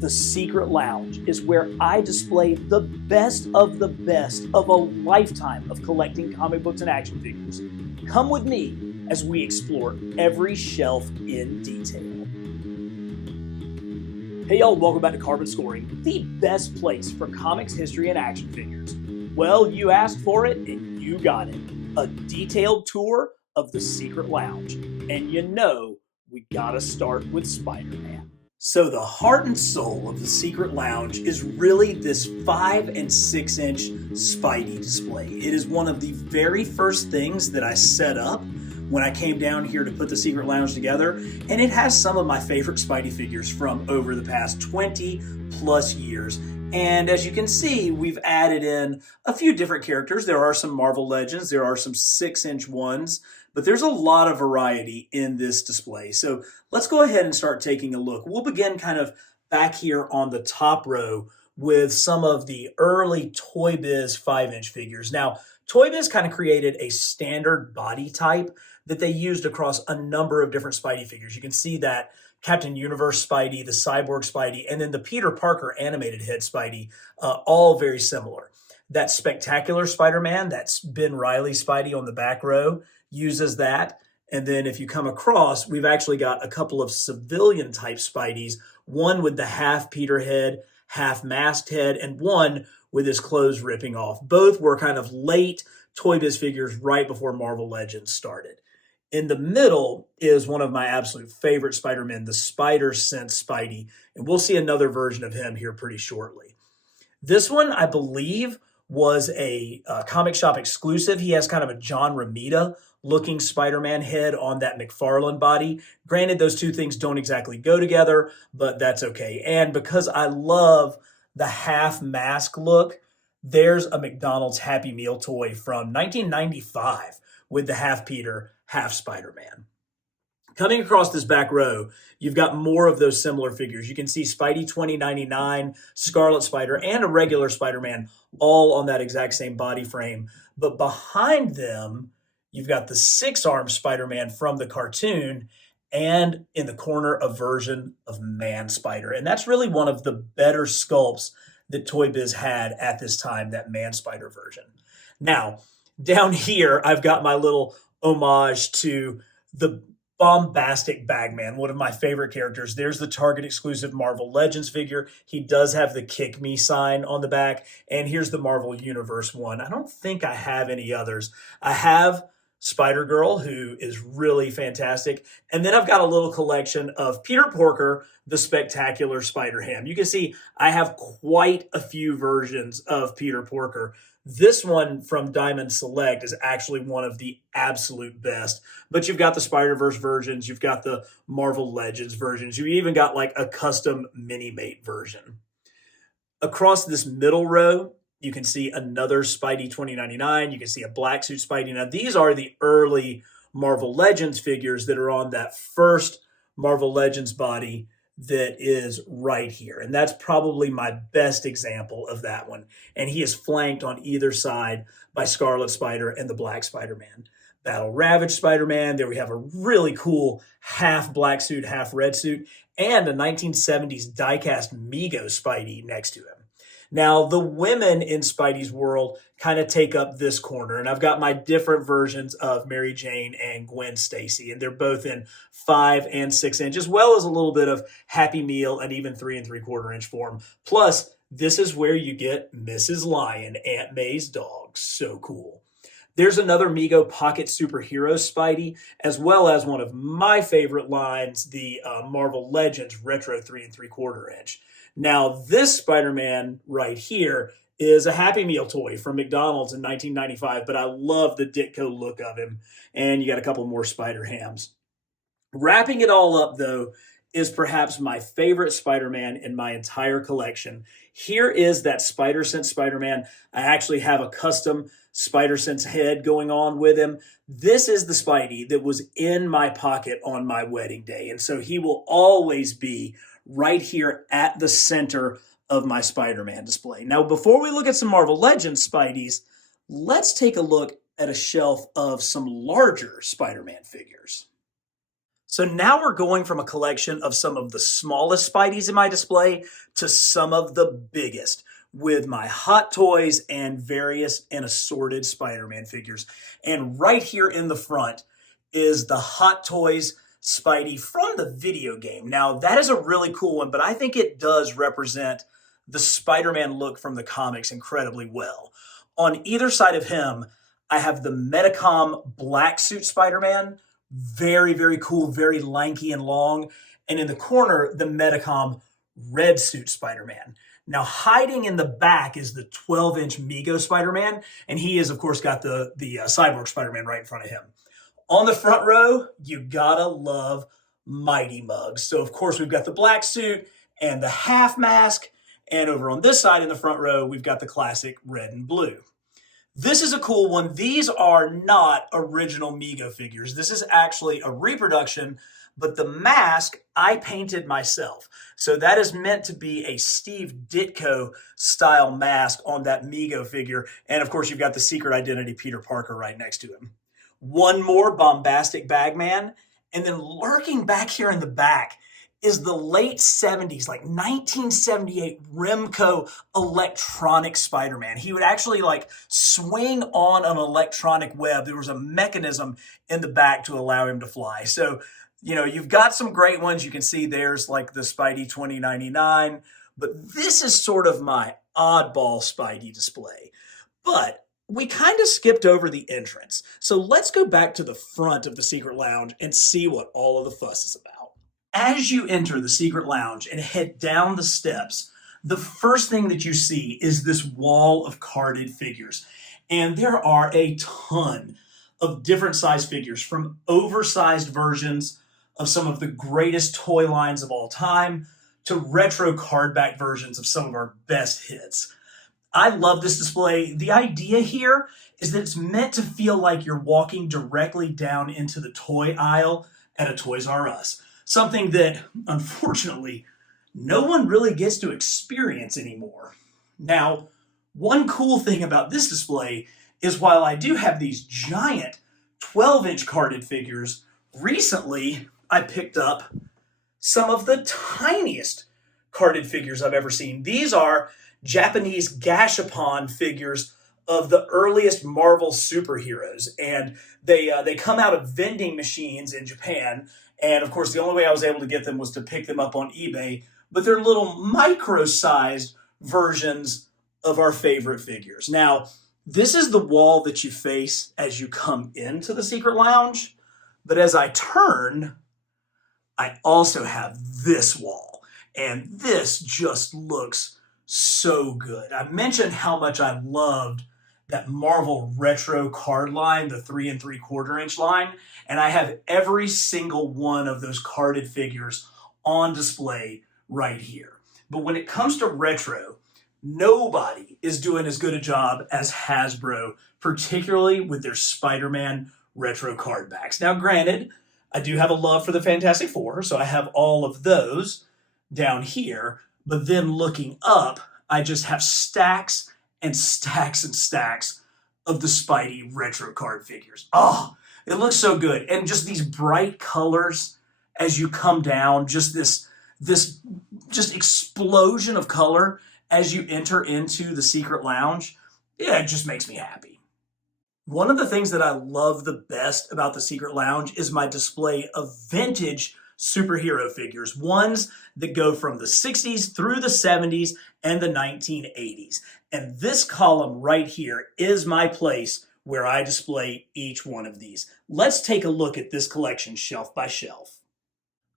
The Secret Lounge is where I display the best of a lifetime of collecting comic books and action figures. Come with me as we explore every shelf in detail. Hey y'all, welcome back to Carbon Scoring, the best place for comics, history, and action figures. Well, you asked for it and you got it. A detailed tour of the Secret Lounge. And you know, we gotta start with Spider-Man. So the heart and soul of the Secret Lounge is really this 5 and 6 inch Spidey display. It is one of the very first things that I set up when I came down here to put the Secret Lounge together, and it has some of my favorite Spidey figures from over the past 20 plus years. And as you can see, we've added in a few different characters. There are some Marvel Legends, there are some 6 inch ones, but there's a lot of variety in this display. So let's go ahead and start taking a look. We'll begin kind of back here on the top row with some of the early Toy Biz 5 inch figures. Now, Toy Biz kind of created a standard body type that they used across a number of different Spidey figures. You can see that Captain Universe Spidey, the Cyborg Spidey, and then the Peter Parker animated head Spidey, all very similar. That Spectacular Spider-Man, that's Ben Reilly Spidey on the back row, uses that. And then if you come across, we've actually got a couple of civilian type Spideys, one with the half Peter head, half masked head, and one with his clothes ripping off. Both were kind of late Toy Biz figures right before Marvel Legends started. In the middle is one of my absolute favorite Spider-Men, the Spider-Sense Spidey, and we'll see another version of him here pretty shortly. This one, I believe, was a comic shop exclusive. He has kind of a John Romita looking Spider-Man head on that McFarlane body. Granted, those two things don't exactly go together, but that's okay. And because I love the half mask look, there's a McDonald's Happy Meal toy from 1995 with the half Peter, half Spider-Man. Coming across this back row, you've got more of those similar figures. You can see Spidey 2099, Scarlet Spider, and a regular Spider-Man all on that exact same body frame. But behind them, you've got the 6-armed Spider-Man from the cartoon, and in the corner, a version of Man Spider. And that's really one of the better sculpts that Toy Biz had at this time, that Man Spider version. Now, down here, I've got my little homage to the Bombastic Bagman, one of my favorite characters. There's the Target exclusive Marvel Legends figure. He does have the Kick Me sign on the back. And here's the Marvel Universe one. I don't think I have any others. I have Spider-Girl, who is really fantastic. And then I've got a little collection of Peter Porker, the Spectacular Spider-Ham. You can see I have quite a few versions of Peter Porker. This one from Diamond Select is actually one of the absolute best. But you've got the Spider-Verse versions, you've got the Marvel Legends versions, you've even got like a custom Mini-Mate version. Across this middle row, you can see another Spidey 2099. You can see a black suit Spidey. Now, these are the early Marvel Legends figures that are on that first Marvel Legends body that is right here. And that's probably my best example of that one. And he is flanked on either side by Scarlet Spider and the Black Spider-Man. Battle Ravaged Spider-Man. There we have a really cool half black suit, half red suit, and a 1970s diecast Mego Spidey next to him. Now, the women in Spidey's world kind of take up this corner, and I've got my different versions of Mary Jane and Gwen Stacy, and they're both in 5 and 6 inch, as well as a little bit of Happy Meal and even 3 3/4 inch form. Plus, this is where you get Mrs. Lion, Aunt May's dog. So cool. There's another Mego Pocket Superhero Spidey, as well as one of my favorite lines, the Marvel Legends Retro 3 3/4 inch. Now, this Spider-Man right here is a Happy Meal toy from McDonald's in 1995, but I love the Ditko look of him. And you got a couple more Spider-Hams. Wrapping it all up, though, is perhaps my favorite Spider-Man in my entire collection. Here is that Spider-Sense Spider-Man. I actually have a custom Spider-Sense head going on with him. This is the Spidey that was in my pocket on my wedding day. And so he will always be right here at the center of my Spider-Man display. Now, before we look at some Marvel Legends Spideys, let's take a look at a shelf of some larger Spider-Man figures. So now we're going from a collection of some of the smallest Spideys in my display to some of the biggest with my Hot Toys and various and assorted Spider-Man figures. And right here in the front is the Hot Toys Spidey from the video game. Now, that is a really cool one, but I think it does represent the Spider-Man look from the comics incredibly well. On either side of him, I have the Metacom black suit Spider-Man. Very, very cool, very lanky and long. And in the corner, the Metacom red suit Spider-Man. Now, hiding in the back is the 12-inch Mego Spider-Man, and he is, of course, got the Cyborg Spider-Man right in front of him. On the front row, you gotta love Mighty Mugs. So, of course, we've got the black suit and the half mask, and over on this side in the front row, we've got the classic red and blue. This is a cool one. These are not original Mego figures. This is actually a reproduction, but the mask I painted myself. So that is meant to be a Steve Ditko style mask on that Mego figure. And of course, you've got the secret identity Peter Parker right next to him. One more bombastic Bagman. And then lurking back here in the back is the late 70s, like 1978 Remco electronic Spider-Man. He would actually like swing on an electronic web. There was a mechanism in the back to allow him to fly. So, you know, you've got some great ones. You can see there's like the Spidey 2099, but this is sort of my oddball Spidey display. But we kind of skipped over the entrance. So let's go back to the front of the Secret Lounge and see what all of the fuss is about. As you enter the Secret Lounge and head down the steps, the first thing that you see is this wall of carded figures. And there are a ton of different size figures, from oversized versions of some of the greatest toy lines of all time to retro cardback versions of some of our best hits. I love this display. The idea here is that it's meant to feel like you're walking directly down into the toy aisle at a Toys R Us. Something that, unfortunately, no one really gets to experience anymore. Now, one cool thing about this display is while I do have these giant 12-inch carded figures, recently I picked up some of the tiniest carded figures I've ever seen. These are Japanese gashapon figures of the earliest Marvel superheroes, and they come out of vending machines in Japan. And of course, the only way I was able to get them was to pick them up on eBay. But they're little micro-sized versions of our favorite figures. Now, this is the wall that you face as you come into the Secret Lounge. But as I turn, I also have this wall. And this just looks so good. I mentioned how much I loved that Marvel retro card line, the 3 3/4 inch line, and I have every single one of those carded figures on display right here. But when it comes to retro, nobody is doing as good a job as Hasbro, particularly with their Spider-Man retro card backs. Now, granted, I do have a love for the Fantastic Four, so I have all of those down here, but then looking up, I just have stacks and stacks and stacks of the Spidey retro card figures. Oh, it looks so good. And just these bright colors as you come down, just this just explosion of color as you enter into the Secret Lounge. Yeah, it just makes me happy. One of the things that I love the best about the Secret Lounge is my display of vintage superhero figures, ones that go from the 60s through the 70s and the 1980s. And this column right here is my place where I display each one of these. Let's take a look at this collection shelf by shelf.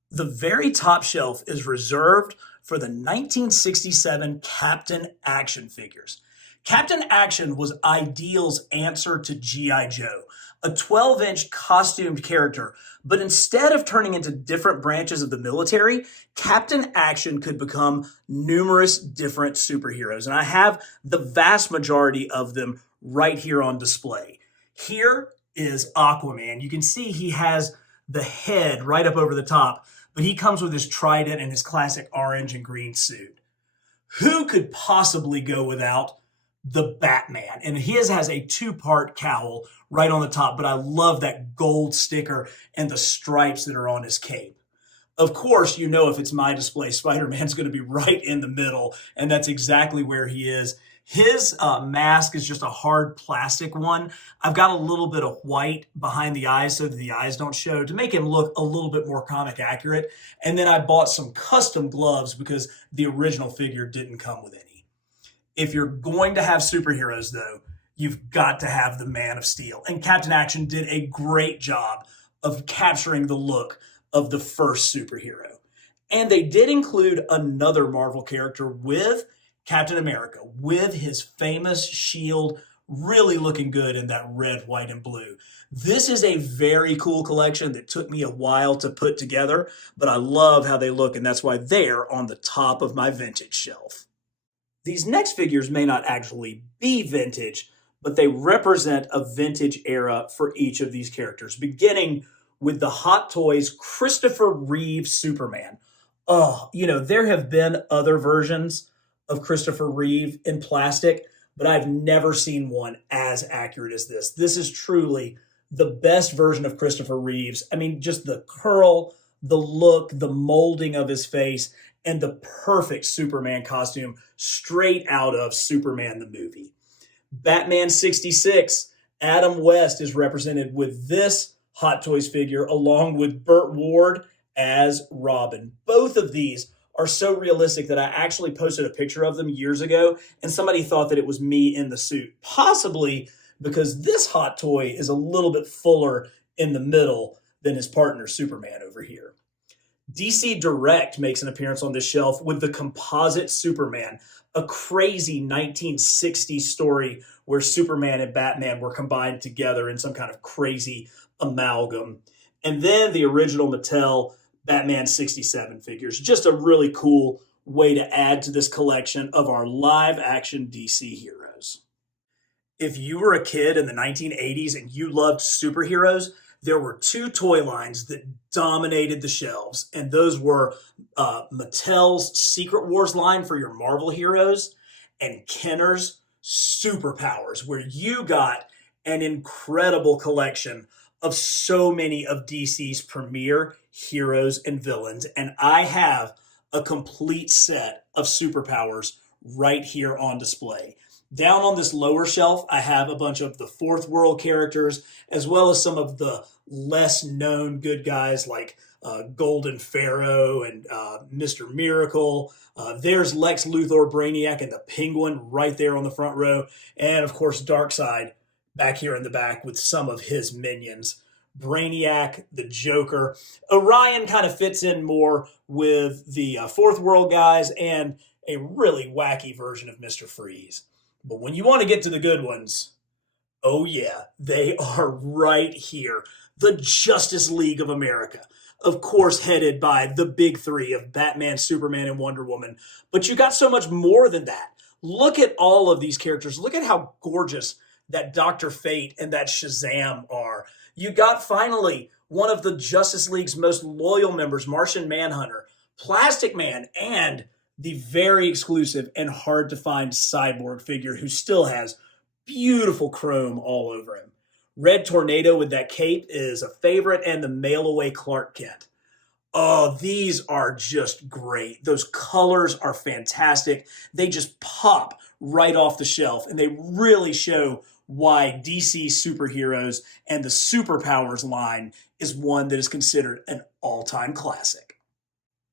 The very top shelf is reserved for the 1967 Captain Action figures. Captain Action was Ideal's answer to G.I. Joe, a 12-inch costumed character, but instead of turning into different branches of the military, Captain Action could become numerous different superheroes. And I have the vast majority of them right here on display. Here is Aquaman. You can see he has the head right up over the top, but he comes with his trident and his classic orange and green suit. Who could possibly go without the Batman? And his has a 2-part cowl right on the top, but I love that gold sticker and the stripes that are on his cape. Of course, you know if it's my display, Spider-Man's going to be right in the middle, and that's exactly where he is. His mask is just a hard plastic one. I've got a little bit of white behind the eyes so that the eyes don't show to make him look a little bit more comic accurate. And then I bought some custom gloves because the original figure didn't come with any. If you're going to have superheroes, though, you've got to have the Man of Steel. And Captain Action did a great job of capturing the look of the first superhero. And they did include another Marvel character with Captain America, with his famous shield, really looking good in that red, white, and blue. This is a very cool collection that took me a while to put together, but I love how they look, and that's why they're on the top of my vintage shelf. These next figures may not actually be vintage, but they represent a vintage era for each of these characters, beginning with the Hot Toys Christopher Reeve Superman. Oh, there have been other versions of Christopher Reeve in plastic, but I've never seen one as accurate as this. This is truly the best version of Christopher Reeves. I mean, just the curl, the look, the molding of his face, and the perfect Superman costume straight out of Superman the movie. Batman 66, Adam West is represented with this Hot Toys figure along with Burt Ward as Robin. Both of these are so realistic that I actually posted a picture of them years ago, and somebody thought that it was me in the suit, possibly because this Hot Toy is a little bit fuller in the middle than his partner Superman over here. DC Direct makes an appearance on this shelf with the composite Superman, a crazy 1960s story where Superman and Batman were combined together in some kind of crazy amalgam. And then the original Mattel Batman 67 figures. Just a really cool way to add to this collection of our live action DC heroes. If you were a kid in the 1980s and you loved superheroes, there were two toy lines that dominated the shelves, and those were Mattel's Secret Wars line for your Marvel heroes and Kenner's Superpowers, where you got an incredible collection of so many of DC's premier heroes and villains. And I have a complete set of Superpowers right here on display. Down on this lower shelf, I have a bunch of the Fourth World characters, as well as some of the less known good guys like Golden Pharaoh and Mr. Miracle. There's Lex Luthor, Brainiac, and the Penguin right there on the front row. And of course, Darkseid back here in the back with some of his minions. Brainiac, the Joker. Orion kind of fits in more with the Fourth World guys and a really wacky version of Mr. Freeze. But when you want to get to the good ones, oh yeah, they are right here. The Justice League of America. Of course, headed by the big three of Batman, Superman, and Wonder Woman. But you got so much more than that. Look at all of these characters. Look at how gorgeous that Dr. Fate and that Shazam are. You got finally one of the Justice League's most loyal members, Martian Manhunter, Plastic Man, and the very exclusive and hard to find Cyborg figure who still has beautiful chrome all over him. Red Tornado with that cape is a favorite, and the mail away Clark Kent. Oh, these are just great. Those colors are fantastic. They just pop right off the shelf, and they really show why DC superheroes and the Superpowers line is one that is considered an all-time classic.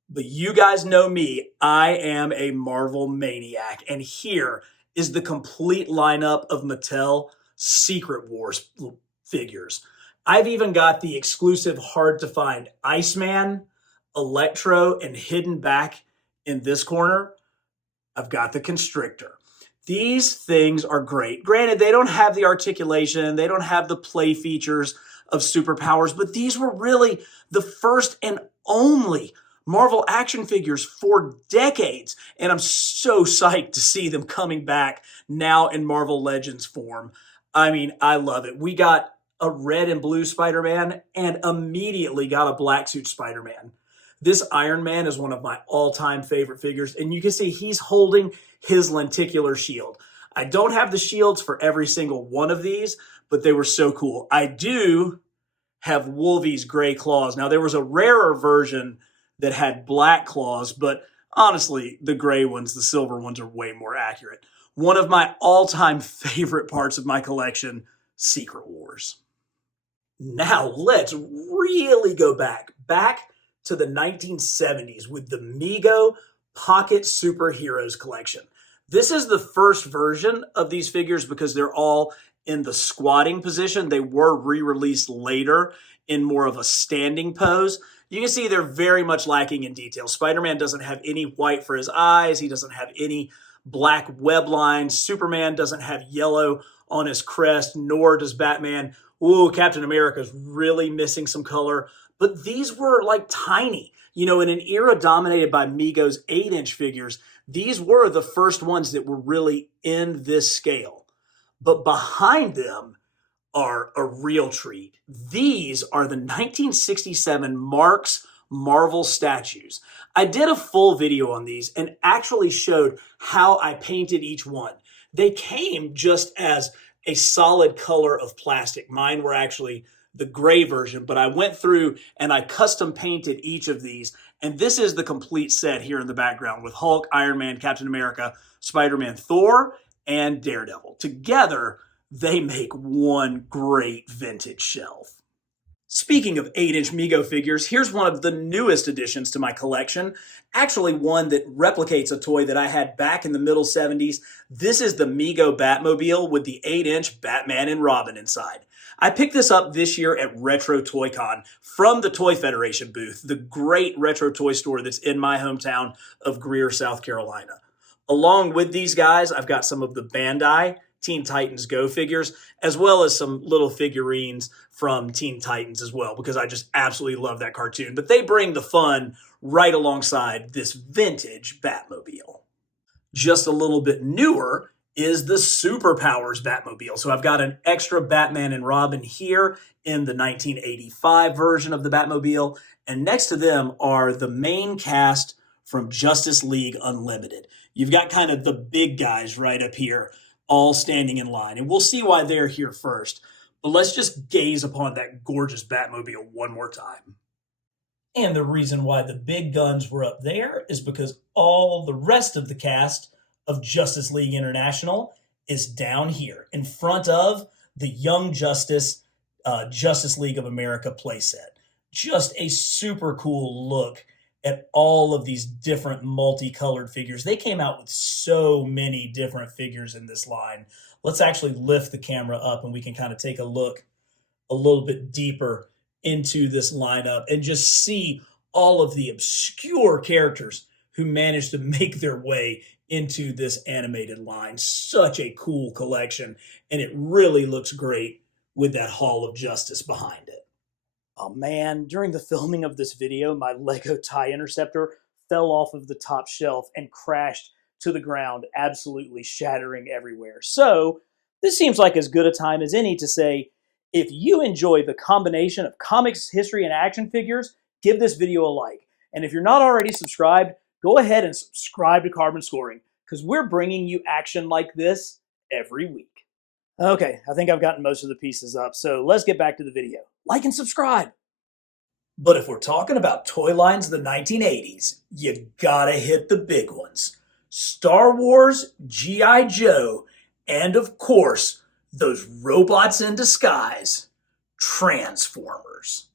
But you guys know me, I am a Marvel maniac, and here is the complete lineup of Mattel Secret Wars figures. I've even got the exclusive hard-to-find Iceman, Electro, and hidden back in this corner, I've got the Constrictor. These things are great. Granted, they don't have the articulation, they don't have the play features of Superpowers, but these were really the first and only Marvel action figures for decades, and I'm so psyched to see them coming back now in Marvel Legends form. I mean, I love it. We got a red and blue Spider-Man and immediately got a black suit Spider-Man. This Iron Man is one of my all-time favorite figures, and you can see he's holding his lenticular shield. I don't have the shields for every single one of these, but they were so cool. I do have Wolvie's gray claws. Now, there was a rarer version that had black claws, but honestly, the gray ones, the silver ones are way more accurate. One of my all-time favorite parts of my collection, Secret Wars. Now let's really go back to the 1970s with the Mego Pocket Superheroes collection. This is the first version of these figures because they're all in the squatting position. They were re-released later in more of a standing pose. You can see they're very much lacking in detail. Spider-Man doesn't have any white for his eyes. He doesn't have any black web lines. Superman doesn't have yellow on his crest, nor does Batman. Ooh, Captain America's really missing some color. But these were like tiny. You know, in an era dominated by Mego's 8-inch figures, these were the first ones that were really in this scale. But behind them are a real treat. These are the 1967 Marx Marvel statues. I did a full video on these and actually showed how I painted each one. They came just as a solid color of plastic. Mine were actually the gray version, but I went through and I custom painted each of these. And this is the complete set here in the background with Hulk, Iron Man, Captain America, Spider-Man, Thor, and Daredevil. Together, they make one great vintage shelf. Speaking of 8-inch Mego figures, here's one of the newest additions to my collection. Actually one that replicates a toy that I had back in the middle 70s. This is the Mego Batmobile with the 8-inch Batman and Robin inside. I picked this up this year at Retro Toy Con from the Toy Federation booth, the great retro toy store that's in my hometown of Greer, South Carolina. Along with these guys, I've got some of the Bandai Teen Titans Go figures, as well as some little figurines from Teen Titans as well, because I just absolutely love that cartoon. But they bring the fun right alongside this vintage Batmobile. Just a little bit newer is the Superpowers Batmobile. So I've got an extra Batman and Robin here in the 1985 version of the Batmobile. And next to them are the main cast from Justice League Unlimited. You've got kind of the big guys right up here, all standing in line. And we'll see why they're here first. But let's just gaze upon that gorgeous Batmobile one more time. And the reason why the big guns were up there is because all the rest of the cast of Justice League International is down here in front of the Young Justice Justice League of America playset. Just a super cool look at all of these different multicolored figures. They came out with so many different figures in this line. Let's actually lift the camera up and we can kind of take a look a little bit deeper into this lineup and just see all of the obscure characters who managed to make their way into this animated line. Such a cool collection, and it really looks great with that Hall of Justice behind it. Oh man, during the filming of this video, my Lego TIE Interceptor fell off of the top shelf and crashed to the ground, absolutely shattering everywhere. So this seems like as good a time as any to say, if you enjoy the combination of comics, history, and action figures, give this video a like. And if you're not already subscribed, go ahead and subscribe to Carbon Scoring, because we're bringing you action like this every week. Okay, I think I've gotten most of the pieces up, so let's get back to the video. Like and subscribe. But if we're talking about toy lines of the 1980s, you gotta hit the big ones. Star Wars, G.I. Joe, and of course, those robots in disguise, Transformers.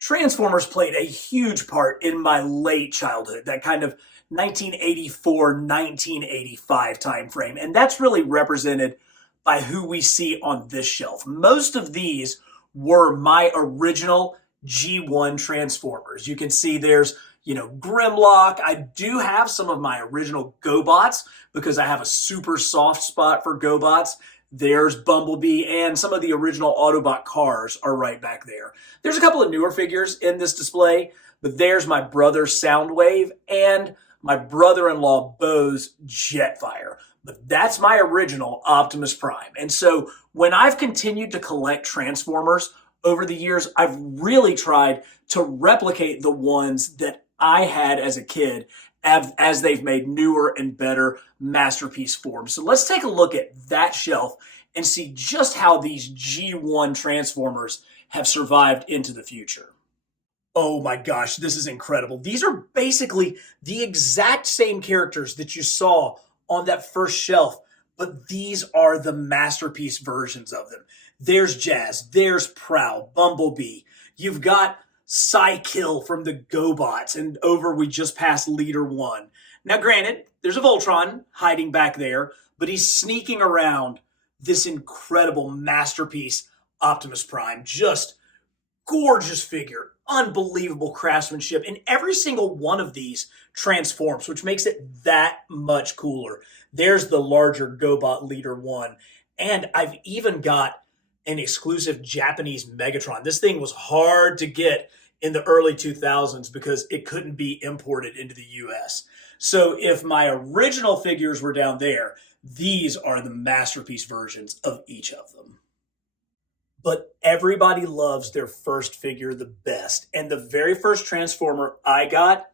Transformers played a huge part in my late childhood, that kind of 1984, 1985 time frame, and that's really represented by who we see on this shelf. Most of these were my original G1 Transformers. You can see there's, Grimlock. I do have some of my original GoBots because I have a super soft spot for GoBots. There's Bumblebee, and some of the original Autobot cars are right back there. There's a couple of newer figures in this display, but there's my brother Soundwave and my brother-in-law Bo's Jetfire. But that's my original Optimus Prime. And so when I've continued to collect Transformers over the years, I've really tried to replicate the ones that I had as a kid as they've made newer and better masterpiece forms. So let's take a look at that shelf and see just how these G1 Transformers have survived into the future. Oh my gosh, this is incredible. These are basically the exact same characters that you saw on that first shelf, but these are the masterpiece versions of them. There's Jazz, there's Prowl, Bumblebee. You've got Psykill from the GoBots, and over we just passed Leader 1. Now, granted, there's a Voltron hiding back there, but he's sneaking around this incredible masterpiece Optimus Prime. Just gorgeous figure, unbelievable craftsmanship, and every single one of these transforms, which makes it that much cooler. There's the larger GoBot Leader 1, and I've even got an exclusive Japanese Megatron. This thing was hard to get in the early 2000s because it couldn't be imported into the US. So if my original figures were down there, these are the masterpiece versions of each of them. But everybody loves their first figure the best. And the very first Transformer I got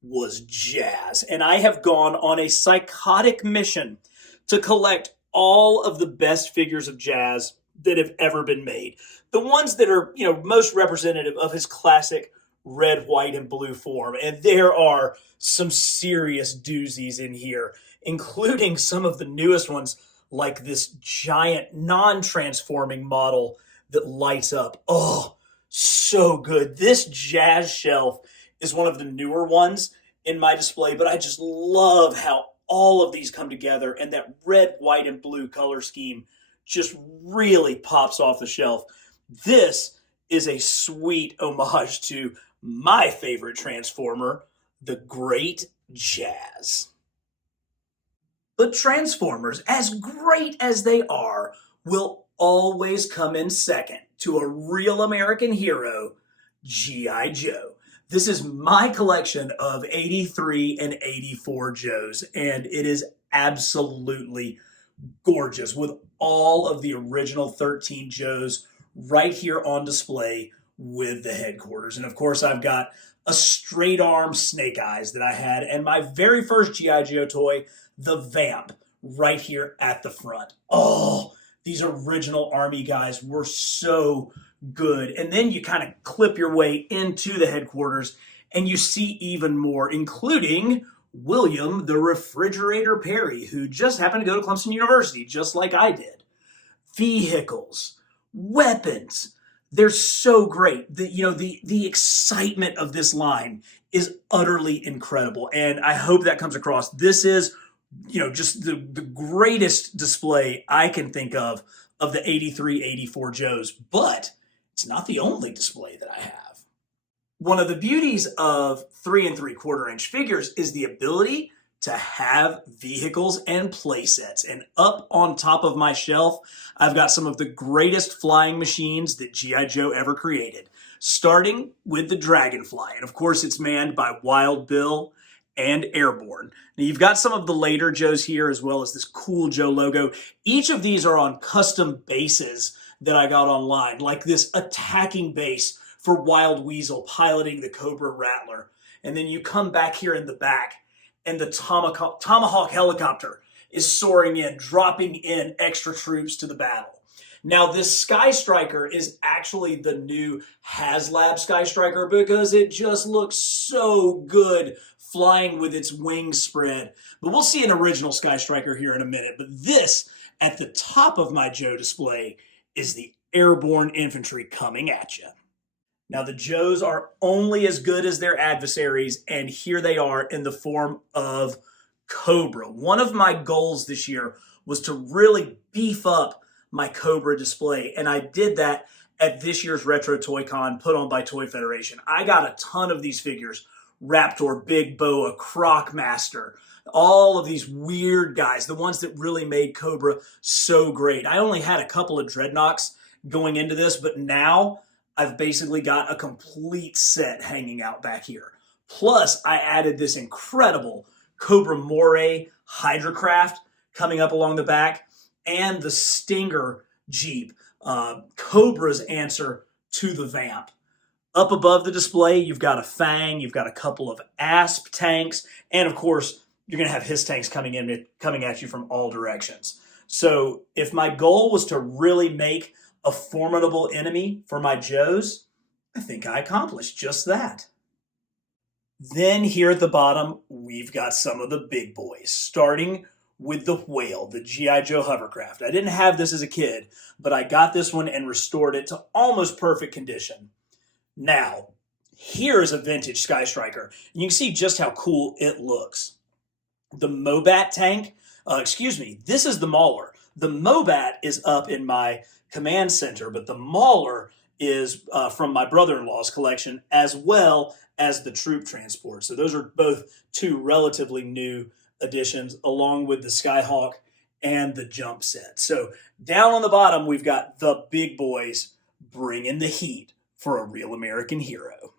was Jazz. And I have gone on a psychotic mission to collect all of the best figures of Jazz that have ever been made. The ones that are, most representative of his classic red, white, and blue form. And there are some serious doozies in here, including some of the newest ones, like this giant non-transforming model that lights up. Oh, so good. This Jazz shelf is one of the newer ones in my display, but I just love how all of these come together, and that red, white, and blue color scheme just really pops off the shelf. This is a sweet homage to my favorite Transformer, the Great Jazz. But Transformers, as great as they are, will always come in second to a real American hero, G.I. Joe. This is my collection of 83 and 84 Joes, and it is absolutely gorgeous with all of the original 13 Joes right here on display with the headquarters. And of course, I've got a straight arm Snake Eyes that I had, and my very first G.I. Joe toy, the Vamp, right here at the front. Oh, these original Army guys were so good. And then you kind of clip your way into the headquarters and you see even more, including William the Refrigerator Perry, who just happened to go to Clemson University, just like I did. Vehicles, weapons, they're so great. The excitement of this line is utterly incredible. And I hope that comes across. This is just the greatest display I can think of the 83, 84 Joes, but it's not the only display that I have. One of the beauties of 3 3/4 inch figures is the ability to have vehicles and play sets. And up on top of my shelf, I've got some of the greatest flying machines that G.I. Joe ever created, starting with the Dragonfly. And of course, it's manned by Wild Bill and Airborne. Now, you've got some of the later Joes here, as well as this cool Joe logo. Each of these are on custom bases that I got online, like this attacking base for Wild Weasel piloting the Cobra Rattler. And then you come back here in the back, and the Tomahawk helicopter is soaring in, dropping in extra troops to the battle. Now, this Sky Striker is actually the new HasLab Sky Striker because it just looks so good flying with its wings spread. But we'll see an original Sky Striker here in a minute. But this, at the top of my Joe display, is the Airborne Infantry coming at you. Now, the Joes are only as good as their adversaries, and here they are in the form of Cobra. One of my goals this year was to really beef up my Cobra display, and I did that at this year's Retro Toy Con put on by Toy Federation. I got a ton of these figures: Raptor, Big Boa, Crocmaster, all of these weird guys, the ones that really made Cobra so great. I only had a couple of Dreadnoks going into this, but now I've basically got a complete set hanging out back here. Plus, I added this incredible Cobra Moray Hydrocraft coming up along the back, and the Stinger Jeep, Cobra's answer to the Vamp. Up above the display, you've got a Fang, you've got a couple of Asp tanks, and of course, you're going to have his tanks coming at you from all directions. So if my goal was to really make a formidable enemy for my Joes, I think I accomplished just that. Then here at the bottom, we've got some of the big boys, starting with the Whale, the G.I. Joe hovercraft. I didn't have this as a kid, but I got this one and restored it to almost perfect condition. Now, here is a vintage Sky Striker. You can see just how cool it looks. The Mobat tank, this is the Mauler. The Mobat is up in my command center, but the Mauler is from my brother-in-law's collection, as well as the troop transport. So those are both two relatively new additions, along with the Skyhawk and the jump set. So down on the bottom, we've got the big boys bringing the heat for a real American hero.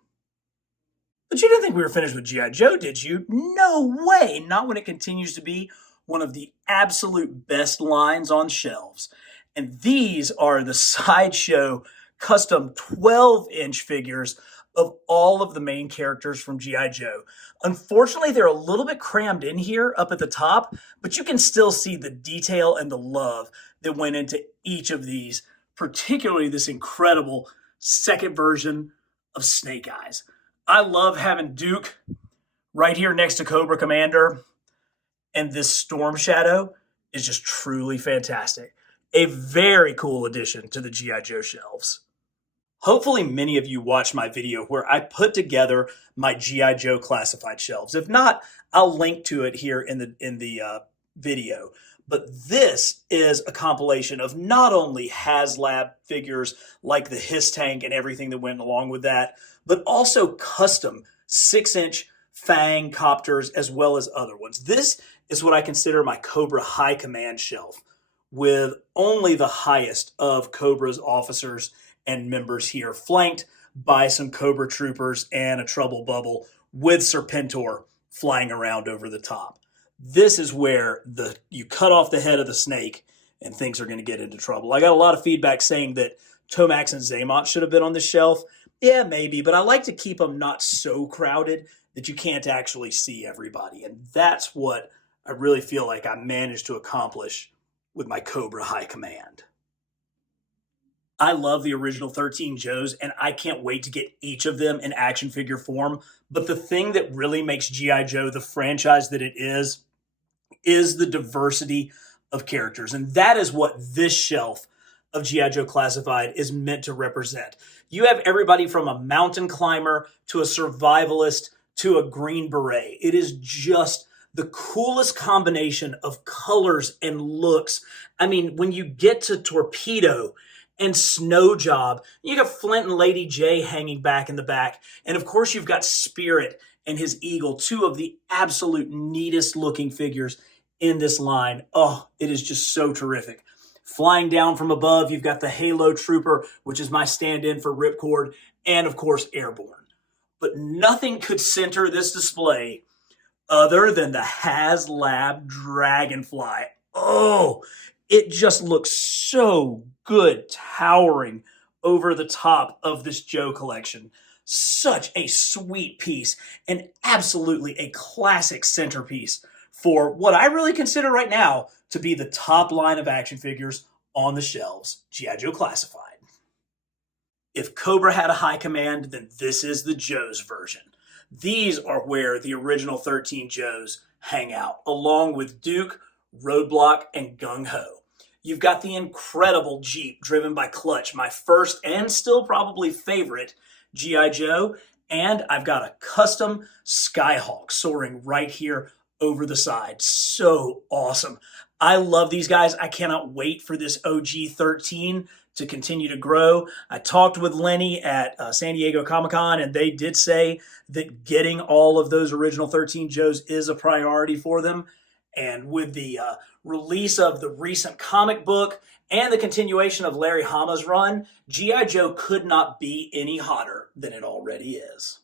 But you didn't think we were finished with G.I. Joe, did you? No way! Not when it continues to be one of the absolute best lines on shelves. And these are the Sideshow custom 12-inch figures of all of the main characters from G.I. Joe. Unfortunately, they're a little bit crammed in here up at the top, but you can still see the detail and the love that went into each of these, particularly this incredible second version of Snake Eyes. I love having Duke right here next to Cobra Commander, and this Storm Shadow is just truly fantastic. A very cool addition to the G.I. Joe shelves. Hopefully many of you watched my video where I put together my G.I. Joe classified shelves. If not, I'll link to it here in the video. But this is a compilation of not only HasLab figures like the Hiss tank and everything that went along with that, but also custom 6-inch Fang copters as well as other ones. This is what I consider my Cobra High Command shelf, with only the highest of Cobra's officers and members here, flanked by some Cobra troopers and a Trouble Bubble with Serpentor flying around over the top. This is where you cut off the head of the snake and things are going to get into trouble. I got a lot of feedback saying that Tomax and Zaymot should have been on the shelf. Yeah, maybe, but I like to keep them not so crowded that you can't actually see everybody. And that's what I really feel like I managed to accomplish with my Cobra High Command. I love the original 13 Joes, and I can't wait to get each of them in action figure form. But the thing that really makes G.I. Joe the franchise that it is the diversity of characters. And that is what this shelf of G.I. Joe Classified is meant to represent. You have everybody from a mountain climber to a survivalist to a Green Beret. It is just the coolest combination of colors and looks. I mean, when you get to Torpedo and Snow Job, you got Flint and Lady J hanging back in the back. And of course, you've got Spirit and his Eagle, two of the absolute neatest looking figures in this line. Oh, it is just so terrific. Flying down from above, you've got the Halo Trooper, which is my stand-in for Ripcord, and of course, Airborne. But nothing could center this display other than the HasLab Dragonfly. Oh, it just looks so good, towering over the top of this Joe collection. Such a sweet piece, and absolutely a classic centerpiece for what I really consider right now to be the top line of action figures on the shelves, G.I. Joe Classified. If Cobra had a high command, then this is the Joe's version. These are where the original 13 Joes hang out, along with Duke, Roadblock, and Gung Ho. You've got the incredible Jeep driven by Clutch, my first and still probably favorite G.I. Joe, and I've got a custom Skyhawk soaring right here over the side. So awesome. I love these guys. I cannot wait for this OG 13 to continue to grow. I talked with Lenny at San Diego Comic-Con, and they did say that getting all of those original 13 Joes is a priority for them. And with the release of the recent comic book and the continuation of Larry Hama's run, G.I. Joe could not be any hotter than it already is.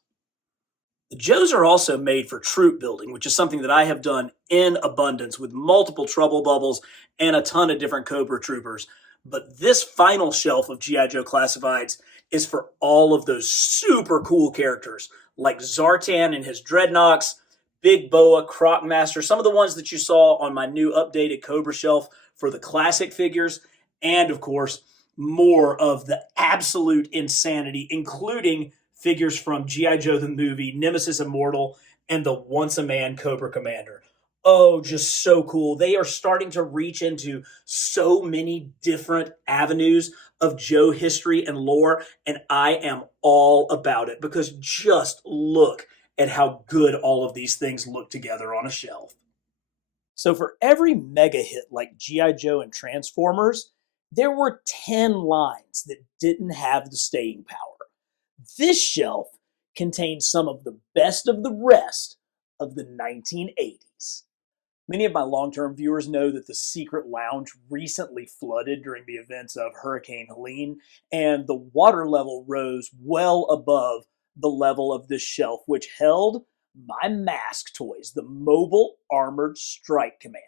The Joes are also made for troop building, which is something that I have done in abundance with multiple Trouble Bubbles and a ton of different Cobra Troopers. But this final shelf of G.I. Joe Classifieds is for all of those super cool characters like Zartan and his Dreadnoks, Big Boa, Crocmaster, some of the ones that you saw on my new updated Cobra shelf for the classic figures, and of course, more of the absolute insanity, including figures from G.I. Joe the movie, Nemesis Immortal, and the Once a Man Cobra Commander. Oh, just so cool. They are starting to reach into so many different avenues of Joe history and lore, and I am all about it because just look at how good all of these things look together on a shelf. So for every mega hit like G.I. Joe and Transformers, there were 10 lines that didn't have the staying power. This shelf contains some of the best of the rest of the 1980s. Many of my long-term viewers know that the Secret Lounge recently flooded during the events of Hurricane Helene, and the water level rose well above the level of this shelf, which held my mask toys, the Mobile Armored Strike Command.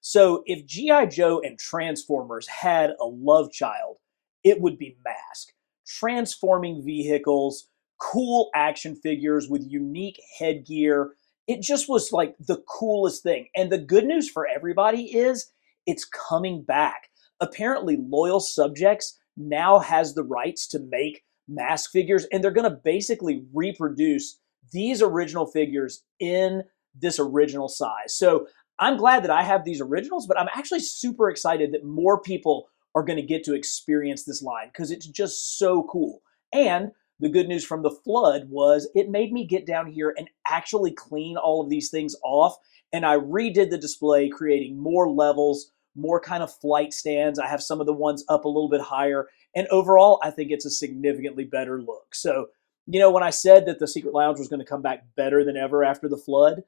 So if G.I. Joe and Transformers had a love child, it would be Mask. Transforming vehicles, cool action figures with unique headgear, it just was like the coolest thing. And the good news for everybody is it's coming back. Apparently, Loyal Subjects now has the rights to make Mask figures, and they're going to basically reproduce these original figures in this original size. So I'm glad that I have these originals, but I'm actually super excited that more people are going to get to experience this line because it's just so cool. And the good news from the flood was it made me get down here and actually clean all of these things off. And I redid the display, creating more levels, more kind of flight stands. I have some of the ones up a little bit higher. And overall, I think it's a significantly better look. So, when I said that the Secret Lounge was going to come back better than ever after the flood,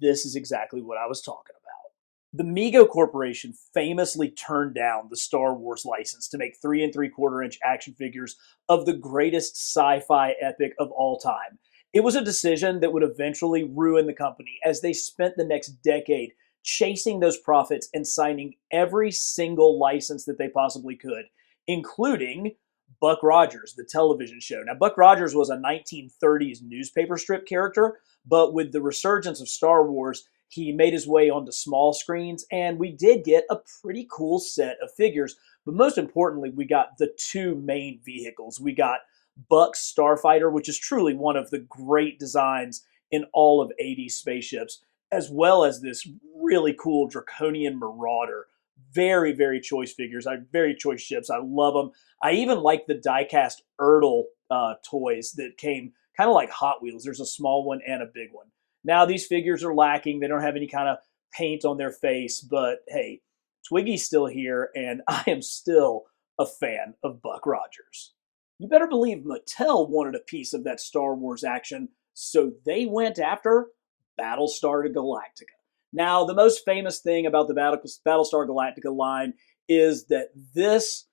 this is exactly what I was talking about. The Mego Corporation famously turned down the Star Wars license to make 3 3/4 inch action figures of the greatest sci-fi epic of all time. It was a decision that would eventually ruin the company as they spent the next decade chasing those profits and signing every single license that they possibly could, including Buck Rogers, the television show. Now, Buck Rogers was a 1930s newspaper strip character, but with the resurgence of Star Wars, he made his way onto small screens, and we did get a pretty cool set of figures. But most importantly, we got the two main vehicles. We got Buck's Starfighter, which is truly one of the great designs in all of 80s spaceships, as well as this really cool Draconian Marauder. Very, very choice figures. Very choice ships. I love them. I even like the diecast Erdl toys that came kind of like Hot Wheels. There's a small one and a big one. Now these figures are lacking. They don't have any kind of paint on their face, but hey, Twiggy's still here, and I am still a fan of Buck Rogers. You better believe Mattel wanted a piece of that Star Wars action, so they went after Battlestar Galactica. Now, the most famous thing about the Battlestar Galactica line is that this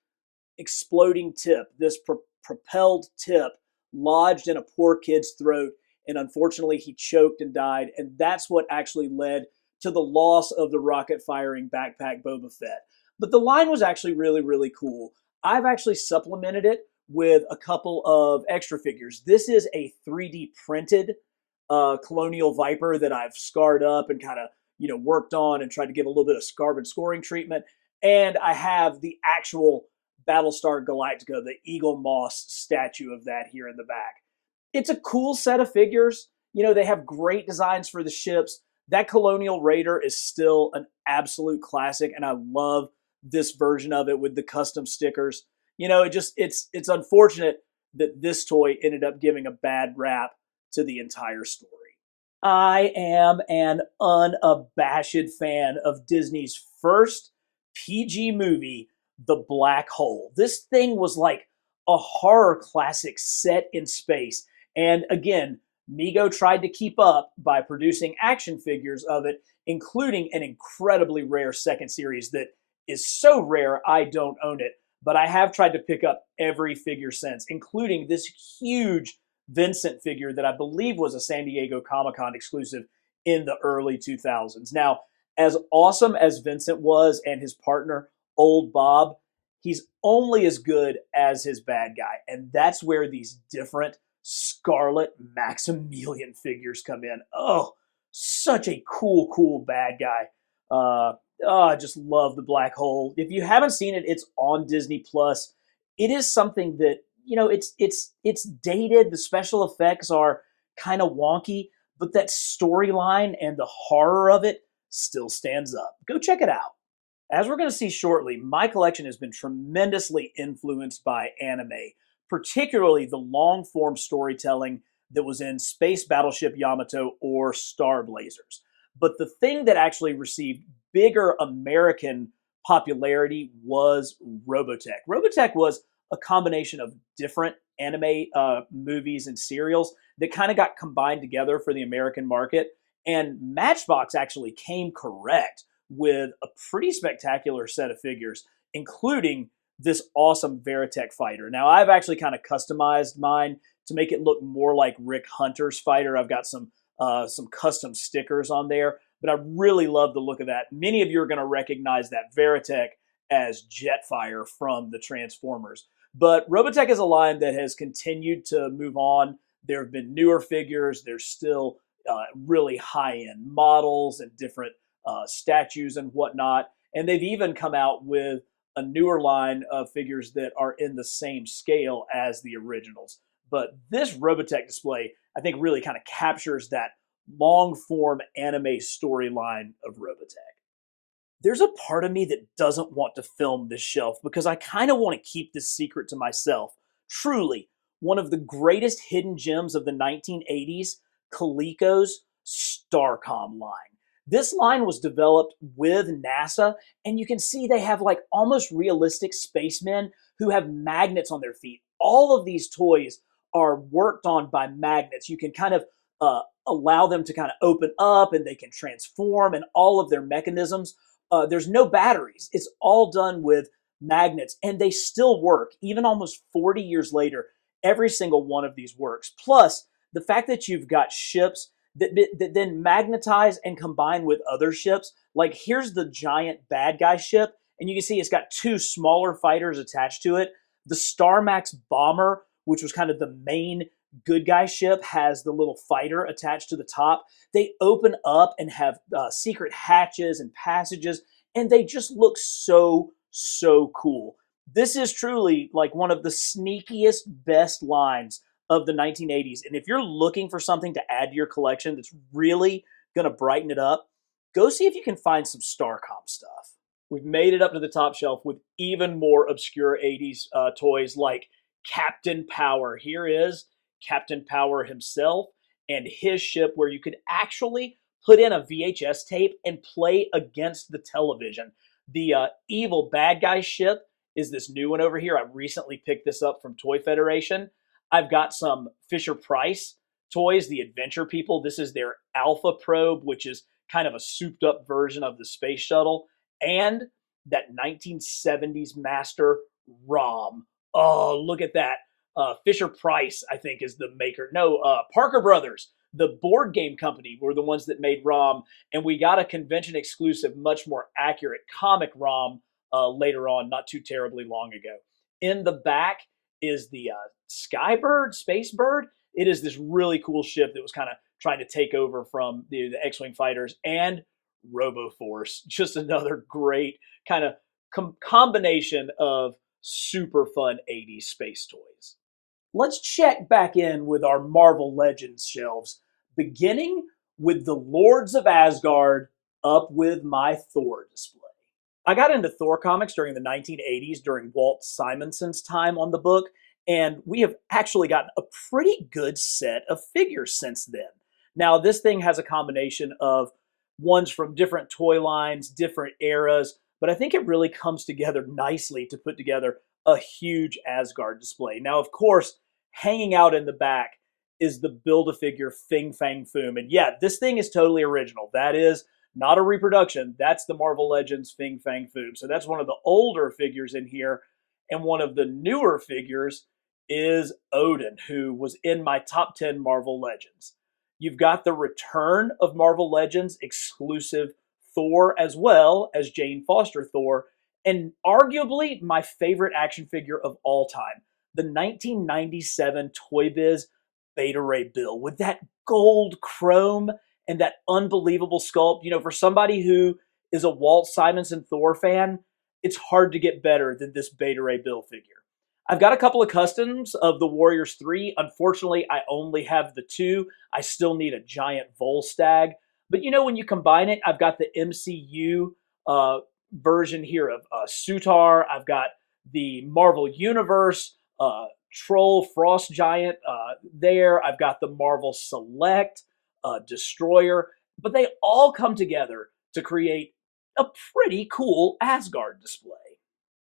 exploding tip, this propelled tip, lodged in a poor kid's throat, and unfortunately he choked and died, and that's what actually led to the loss of the rocket-firing backpack Boba Fett. But the line was actually really, really cool. I've actually supplemented it with a couple of extra figures. This is a 3D printed Colonial Viper that I've scarred up and kind of worked on and tried to give a little bit of carbon scoring treatment. And I have the actual Battlestar Galactica, the Eagle Moss statue of that here in the back. It's a cool set of figures. They have great designs for the ships. That Colonial Raider is still an absolute classic, and I love this version of it with the custom stickers. It's unfortunate that this toy ended up giving a bad rap to the entire story. I am an unabashed fan of Disney's first PG movie, The Black Hole. This thing was like a horror classic set in space. And again, Mego tried to keep up by producing action figures of it, including an incredibly rare second series that is so rare I don't own it. But I have tried to pick up every figure since, including this huge Vincent figure that I believe was a San Diego Comic-Con exclusive in the early 2000s. Now, as awesome as Vincent was and his partner, Old Bob, he's only as good as his bad guy. And that's where these different Scarlet Maximilian figures come in. Oh, such a cool bad guy. I just love the Black Hole. If you haven't seen it, it's on Disney Plus. it is something that, it's dated. The special effects are kind of wonky, but that storyline and the horror of it still stands up. Go check it out. As we're going to see shortly, my collection has been tremendously influenced by anime, particularly the long form storytelling that was in Space Battleship Yamato or Starblazers. But the thing that actually received bigger American popularity was Robotech. Robotech was a combination of different anime movies and serials that kind of got combined together for the American market. And Matchbox actually came correct with a pretty spectacular set of figures, including this awesome Veritech fighter. Now, I've actually kind of customized mine to make it look more like Rick Hunter's fighter. I've got some custom stickers on there, but I really love the look of that. Many of you are going to recognize that Veritech as Jetfire from the Transformers. But Robotech is a line that has continued to move on. There have been newer figures. There's still really high-end models and different statues and whatnot. And they've even come out with a newer line of figures that are in the same scale as the originals. But this Robotech display, I think, really kind of captures that long-form anime storyline of Robotech. There's a part of me that doesn't want to film this shelf because I kind of want to keep this secret to myself. Truly, one of the greatest hidden gems of the 1980s, Coleco's Starcom line. This line was developed with NASA, and you can see they have like almost realistic spacemen who have magnets on their feet. All of these toys are worked on by magnets. You can kind of allow them to kind of open up and they can transform, and all of their mechanisms. There's no batteries. It's all done with magnets, and they still work. Even almost 40 years later, every single one of these works. Plus, the fact that you've got ships that then magnetize and combine with other ships. Like, here's the giant bad guy ship, and you can see it's got two smaller fighters attached to it. The Star Max bomber, which was kind of the main good guy ship, has the little fighter attached to the top. They open up and have secret hatches and passages, and they just look so, so cool. This is truly like one of the sneakiest, best lines of the 1980s. And if you're looking for something to add to your collection that's really going to brighten it up, go see if you can find some Starcom stuff. We've made it up to the top shelf with even more obscure 80s toys like Captain Power. Here is Captain Power himself and his ship, where you could actually put in a VHS tape and play against the television. The evil bad guy ship is this new one over here. I recently picked this up from Toy Federation. I've got some Fisher-Price toys, the Adventure People. This is their Alpha Probe, which is kind of a souped-up version of the Space Shuttle. And that 1970s Master ROM. Oh, look at that. Fisher-Price, I think, is the maker. No, Parker Brothers, the board game company, were the ones that made ROM. And we got a convention-exclusive, much more accurate comic ROM later on, not too terribly long ago. In the back is the Skybird, Spacebird. It is this really cool ship that was kind of trying to take over from the X-Wing fighters, and RoboForce. Just another great kind of combination of super fun 80s space toys. Let's check back in with our Marvel Legends shelves, beginning with the Lords of Asgard up with my Thor display. I got into Thor comics during the 1980s during Walt Simonson's time on the book, and we have actually gotten a pretty good set of figures since then. Now, this thing has a combination of ones from different toy lines, different eras, but I think it really comes together nicely to put together a huge Asgard display. Now, of course, hanging out in the back is the Build-A-Figure Fing Fang Foom. And yeah, this thing is totally original. That is not a reproduction. That's the Marvel Legends Fing Fang Foom. So that's one of the older figures in here. And one of the newer figures is Odin, who was in my top 10 Marvel Legends. You've got the return of Marvel Legends exclusive Thor, as well as Jane Foster Thor, and arguably my favorite action figure of all time, the 1997 Toy Biz Beta Ray Bill, with that gold chrome and that unbelievable sculpt. You know, for somebody who is a Walt Simonson Thor fan, it's hard to get better than this Beta Ray Bill figure. I've got a couple of customs of the Warriors 3. Unfortunately, I only have the 2. I still need a giant Volstagg. But you know, when you combine it, I've got the MCU uh, version here of Sutar. I've got the Marvel Universe Troll Frost Giant there. I've got the Marvel Select Destroyer. But they all come together to create a pretty cool Asgard display.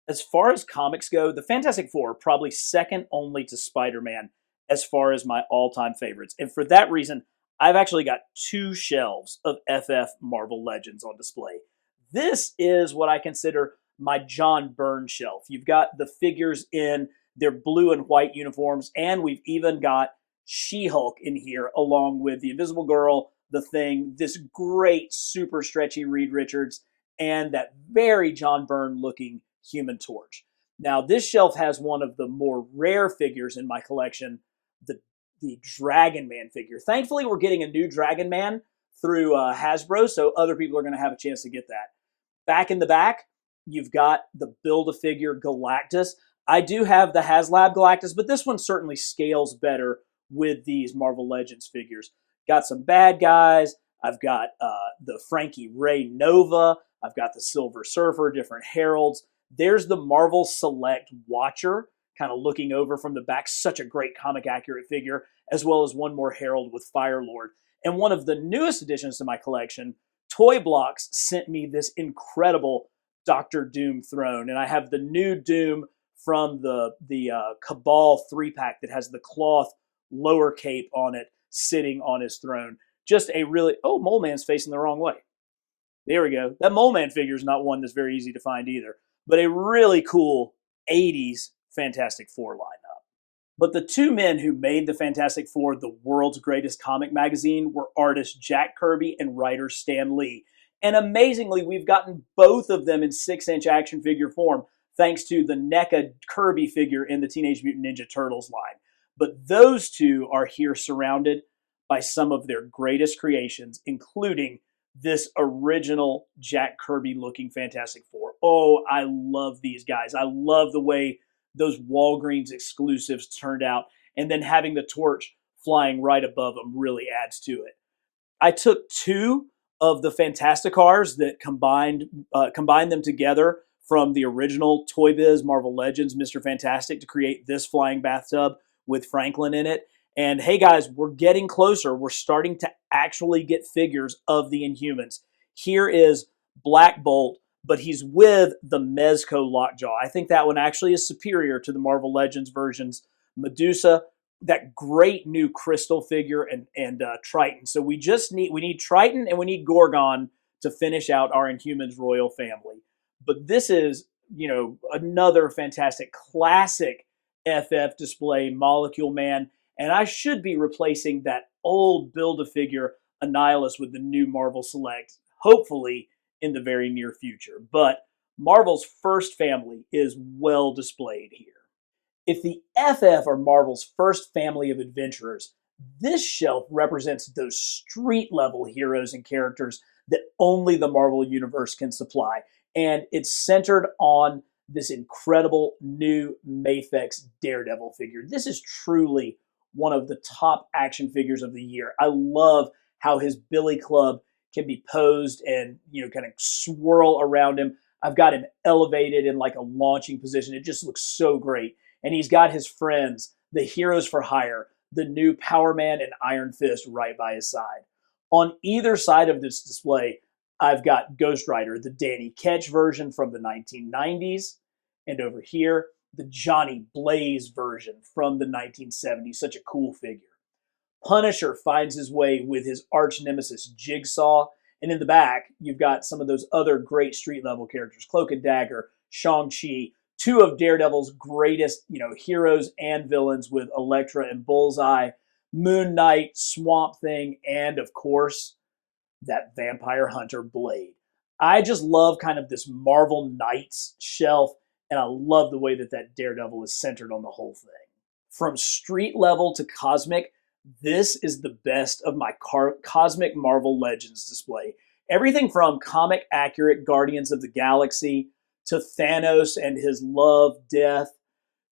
As far as comics go, the Fantastic Four are probably second only to Spider-Man as far as my all-time favorites. And for that reason, I've actually got 2 shelves of FF Marvel Legends on display. This is what I consider my John Byrne shelf. You've got the figures in their blue and white uniforms, and we've even got She-Hulk in here, along with the Invisible Girl, the Thing, this great super stretchy Reed Richards, and that very John Byrne looking Human Torch. Now, this shelf has one of the more rare figures in my collection, the Dragon Man figure. Thankfully, we're getting a new Dragon Man through Hasbro, so other people are going to have a chance to get that. Back in the back, you've got the Build-A-Figure Galactus. I do have the HasLab Galactus, but this one certainly scales better with these Marvel Legends figures. Got some bad guys. I've got the Frankie Ray Nova. I've got the Silver Surfer, different heralds. There's the Marvel Select Watcher, kind of looking over from the back. Such a great comic accurate figure, as well as one more herald with Fire Lord. And one of the newest additions to my collection, Toy Blocks sent me this incredible Doctor Doom throne. And I have the new Doom from the Cabal 3-pack that has the cloth lower cape on it sitting on his throne. Just a really, oh, Mole Man's facing the wrong way. There we go. That Mole Man figure is not one that's very easy to find either, but a really cool 80s Fantastic Four lineup. But the 2 men who made the Fantastic Four the world's greatest comic magazine were artist Jack Kirby and writer Stan Lee. And amazingly, we've gotten both of them in 6-inch action figure form, thanks to the NECA Kirby figure in the Teenage Mutant Ninja Turtles line. But those 2 are here surrounded by some of their greatest creations, including this original Jack Kirby looking Fantastic Four. Oh, I love these guys. I love the way those Walgreens exclusives turned out, and then having the torch flying right above them really adds to it. I took 2 of the Fantasticars that combined them together from the original Toy Biz Marvel Legends Mr. Fantastic to create this flying bathtub with Franklin in it. And hey guys, we're getting closer. We're starting to actually get figures of the Inhumans. Here is Black Bolt, but he's with the Mezco Lockjaw. I think that one actually is superior to the Marvel Legends versions. Medusa, that great new Crystal figure, and Triton. So we need Triton and we need Gorgon to finish out our Inhumans royal family. But this is, you know, another fantastic classic FF display, Molecule Man. And I should be replacing that old Build-A-Figure Annihilus with the new Marvel Select, hopefully in the very near future. But Marvel's first family is well displayed here. If the FF are Marvel's first family of adventurers, this shelf represents those street-level heroes and characters that only the Marvel Universe can supply. And it's centered on this incredible new Mafex Daredevil figure. This is truly one of the top action figures of the year. I love how his Billy Club can be posed and, you know, kind of swirl around him. I've got him elevated in like a launching position. It just looks so great. And he's got his friends, the Heroes for Hire, the new Power Man and Iron Fist right by his side. On either side of this display, I've got Ghost Rider, the Danny Ketch version from the 1990s. And over here, the Johnny Blaze version from the 1970s. Such a cool figure. Punisher finds his way with his arch nemesis Jigsaw. And in the back, you've got some of those other great street-level characters. Cloak and Dagger, Shang-Chi, 2 of Daredevil's greatest, you know, heroes and villains with Elektra and Bullseye, Moon Knight, Swamp Thing, and of course, that Vampire Hunter Blade. I just love kind of this Marvel Knights shelf, and I love the way that that Daredevil is centered on the whole thing. From street level to cosmic, this is the best of my Cosmic Marvel Legends display. Everything from comic accurate Guardians of the Galaxy to Thanos and his love, death,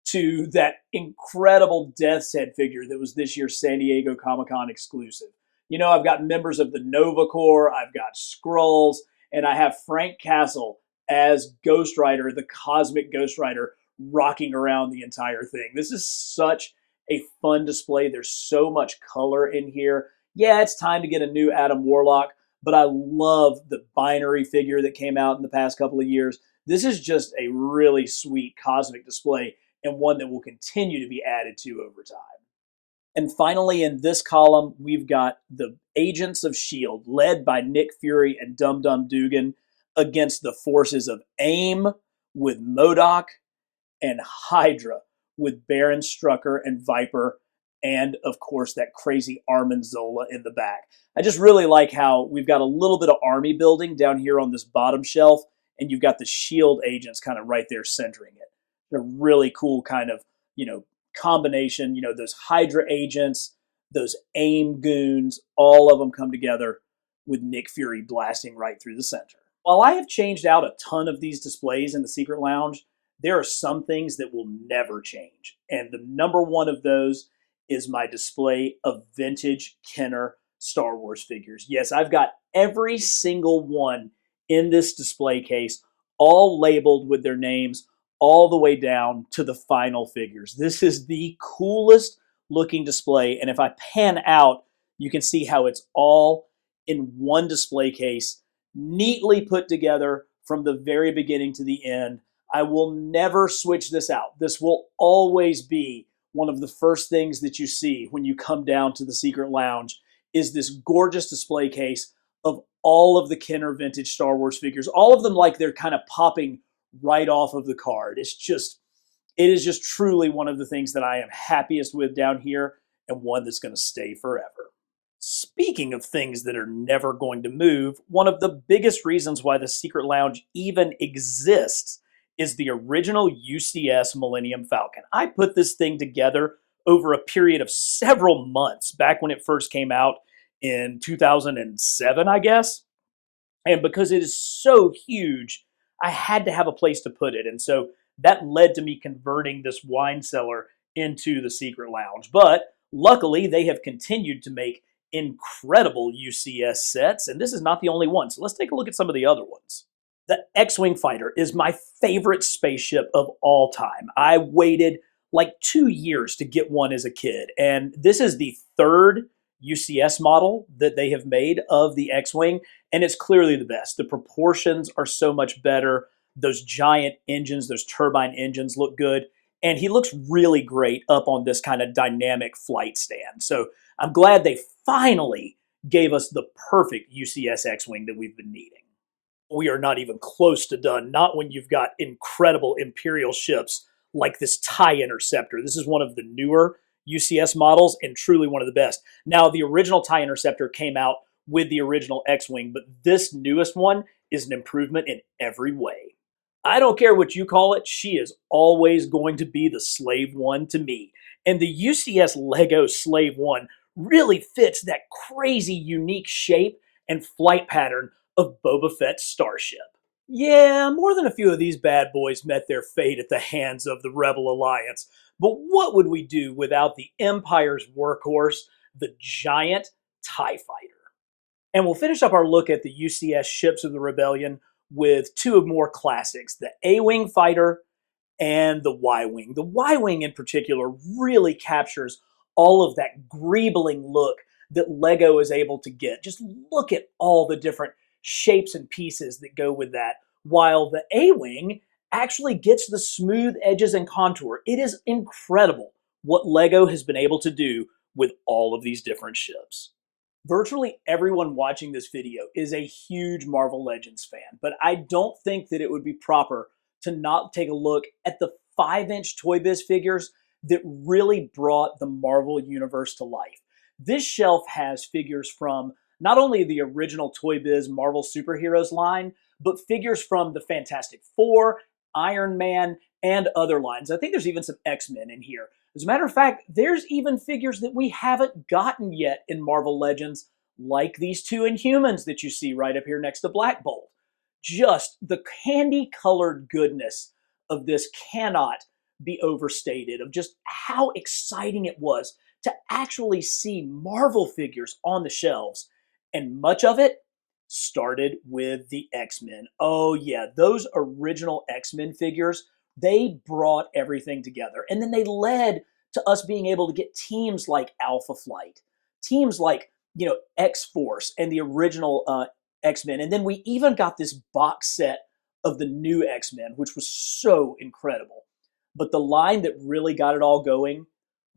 to that incredible Death's Head figure that was this year's San Diego Comic-Con exclusive. You know, I've got members of the Nova Corps, I've got Skrulls, and I have Frank Castle as Ghost Rider, the cosmic Ghost Rider, rocking around the entire thing. This is such a fun display. There's so much color in here. Yeah, it's time to get a new Adam Warlock, but I love the binary figure that came out in the past couple of years. This is just a really sweet cosmic display and one that will continue to be added to over time. And finally, in this column, we've got the Agents of S.H.I.E.L.D., led by Nick Fury and Dum Dum Dugan, against the forces of AIM with MODOK and Hydra with Baron Strucker and Viper, and of course that crazy Armin Zola in the back. I just really like how we've got a little bit of army building down here on this bottom shelf, and you've got the S.H.I.E.L.D. agents kind of right there centering it. They're really cool kind of, combination, those Hydra agents, those AIM goons, all of them come together with Nick Fury blasting right through the center. While I have changed out a ton of these displays in the Secret Lounge, there are some things that will never change. And the number one of those is my display of vintage Kenner Star Wars figures. Yes, I've got every single one in this display case, all labeled with their names, all the way down to the final figures. This is the coolest looking display, and if I pan out, you can see how it's all in one display case, neatly put together from the very beginning to the end. I will never switch this out. This will always be one of the first things that you see when you come down to the Secret Lounge, is this gorgeous display case of all of the Kenner vintage Star Wars figures, all of them like they're kind of popping right off of the card. It is just truly one of the things that I am happiest with down here, and one that's going to stay forever. Speaking of things that are never going to move, one of the biggest reasons why the Secret Lounge even exists is the original UCS Millennium Falcon. I put this thing together over a period of several months back when it first came out in 2007, I guess. And because it is so huge, I had to have a place to put it. And so that led to me converting this wine cellar into the Secret Lounge. But luckily, they have continued to make incredible UCS sets, and this is not the only one. So let's take a look at some of the other ones. The X-Wing fighter is my favorite spaceship of all time. I waited like 2 years to get one as a kid, and this is the third UCS model that they have made of the X-Wing, and it's clearly the best. The proportions are so much better. Those giant engines, those turbine engines look good, and he looks really great up on this kind of dynamic flight stand. So I'm glad they finally gave us the perfect UCS X-Wing that we've been needing. We are not even close to done, not when you've got incredible Imperial ships like this TIE Interceptor. This is one of the newer UCS models and truly one of the best. Now, the original TIE Interceptor came out with the original X-Wing, but this newest one is an improvement in every way. I don't care what you call it, she is always going to be the Slave One to me. And the UCS Lego Slave One really fits that crazy unique shape and flight pattern of Boba Fett's starship. Yeah, more than a few of these bad boys met their fate at the hands of the Rebel Alliance, but what would we do without the Empire's workhorse, the giant TIE Fighter? And we'll finish up our look at the UCS ships of the Rebellion with two more classics, the A-Wing fighter and the Y-Wing. The Y-Wing in particular really captures all of that greebling look that Lego is able to get. Just look at all the different shapes and pieces that go with that, while the A-Wing actually gets the smooth edges and contour. It is incredible what Lego has been able to do with all of these different ships. Virtually everyone watching this video is a huge Marvel Legends fan, but I don't think that it would be proper to not take a look at the 5-inch Toy Biz figures that really brought the Marvel Universe to life. This shelf has figures from not only the original Toy Biz Marvel Superheroes line, but figures from the Fantastic Four, Iron Man, and other lines. I think there's even some X-Men in here. As a matter of fact, there's even figures that we haven't gotten yet in Marvel Legends, like these two Inhumans that you see right up here next to Black Bolt. Just the candy-colored goodness of this cannot be overstated of just how exciting it was to actually see Marvel figures on the shelves. And much of it started with the X-Men. Oh yeah, those original X-Men figures, they brought everything together. And then they led to us being able to get teams like Alpha Flight, teams like, X-Force and the original X-Men. And then we even got this box set of the new X-Men, which was so incredible. But the line that really got it all going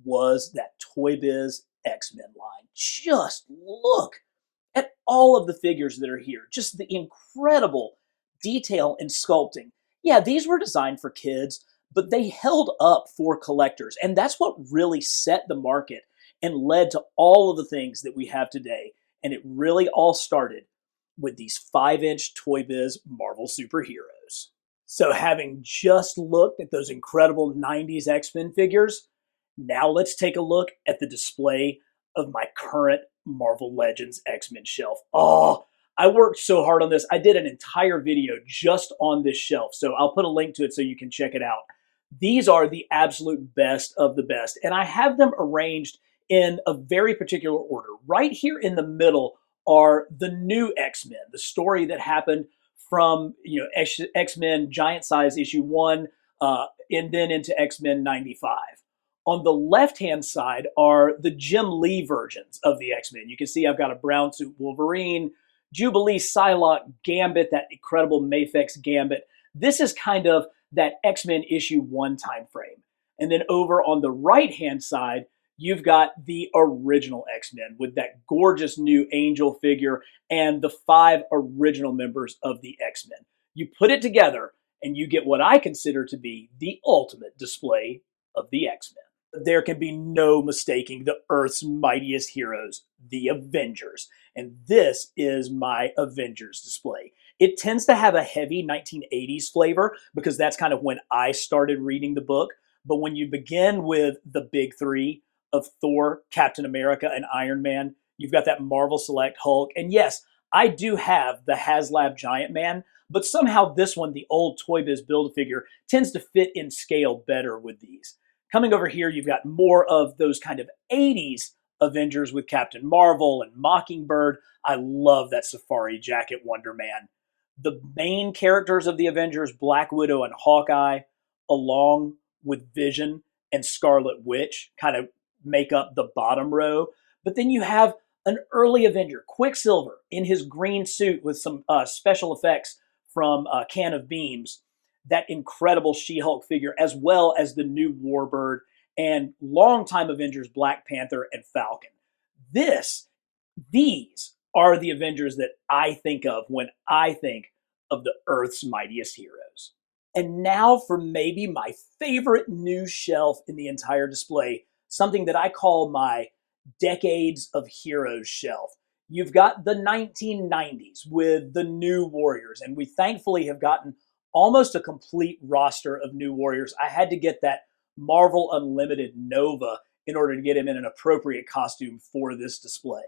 was that Toy Biz X-Men line. Just look at all of the figures that are here. Just the incredible detail and sculpting. Yeah, these were designed for kids, but they held up for collectors. And that's what really set the market and led to all of the things that we have today. And it really all started with these 5-inch Toy Biz Marvel superheroes. So having just looked at those incredible 90s X-Men figures, now let's take a look at the display of my current Marvel Legends X-Men shelf. Oh, I worked so hard on this. I did an entire video just on this shelf, so I'll put a link to it so you can check it out. These are the absolute best of the best, and I have them arranged in a very particular order. Right here in the middle are the new X-Men, the story that happened from X-Men Giant Size issue 1 and then into X-Men 95. On the left-hand side are the Jim Lee versions of the X-Men. You can see I've got a brown suit Wolverine, Jubilee, Psylocke, Gambit, that incredible Mafex Gambit. This is kind of that X-Men issue 1 time frame. And then over on the right-hand side, you've got the original X-Men with that gorgeous new Angel figure and the 5 original members of the X-Men. You put it together and you get what I consider to be the ultimate display of the X-Men. There can be no mistaking the Earth's mightiest heroes, the Avengers. And this is my Avengers display. It tends to have a heavy 1980s flavor because that's kind of when I started reading the book. But when you begin with the big 3 of Thor, Captain America, and Iron Man, you've got that Marvel Select Hulk. And yes, I do have the HasLab Giant Man, but somehow this one, the old Toy Biz Build-A-Figure, tends to fit in scale better with these. Coming over here, you've got more of those kind of 80s Avengers with Captain Marvel and Mockingbird. I love that Safari Jacket Wonder Man. The main characters of the Avengers, Black Widow and Hawkeye, along with Vision and Scarlet Witch, kind of make up the bottom row. But then you have an early Avenger, Quicksilver, in his green suit with some special effects from Can of Beams. That incredible She-Hulk figure, as well as the new Warbird and longtime Avengers Black Panther and Falcon. These are the Avengers that I think of when I think of the Earth's mightiest heroes. And now for maybe my favorite new shelf in the entire display, something that I call my Decades of Heroes shelf. You've got the 1990s with the new Warriors, and we thankfully have gotten almost a complete roster of new Warriors. I had to get that Marvel Unlimited Nova in order to get him in an appropriate costume for this display.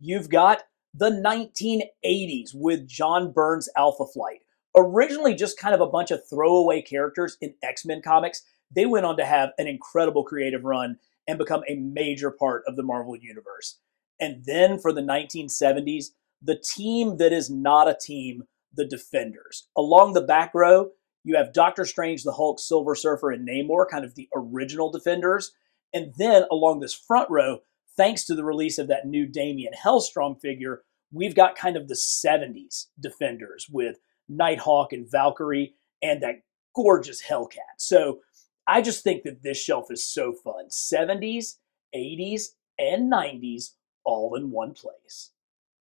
You've got the 1980s with John Byrne's Alpha Flight. Originally just kind of a bunch of throwaway characters in X-Men comics, they went on to have an incredible creative run and become a major part of the Marvel Universe. And then for the 1970s, the team that is not a team, the Defenders. Along the back row, you have Doctor Strange, the Hulk, Silver Surfer, and Namor, kind of the original Defenders. And then along this front row, thanks to the release of that new Damian Hellstrom figure, we've got kind of the 70s Defenders with Nighthawk and Valkyrie and that gorgeous Hellcat. So I just think that this shelf is so fun. 70s, 80s, and 90s all in one place.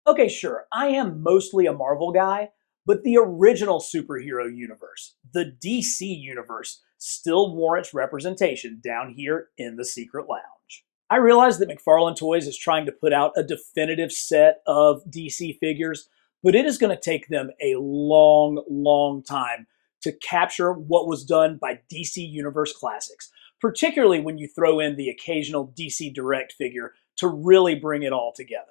Okay, sure, I am mostly a Marvel guy, but the original superhero universe, the DC universe, still warrants representation down here in the Secret Lounge. I realize that McFarlane Toys is trying to put out a definitive set of DC figures, but it is going to take them a long, long time to capture what was done by DC Universe Classics, particularly when you throw in the occasional DC Direct figure to really bring it all together.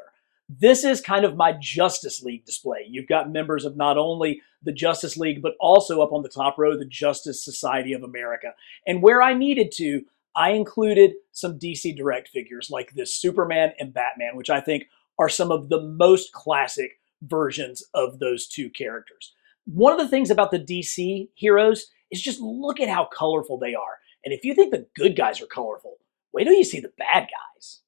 This is kind of my Justice League display. You've got members of not only the Justice League, but also up on the top row, the Justice Society of America. And where I needed to, I included some DC Direct figures like this Superman and Batman, which I think are some of the most classic versions of those two characters. One of the things about the DC heroes is just look at how colorful they are. And if you think the good guys are colorful, wait till you see the bad guys.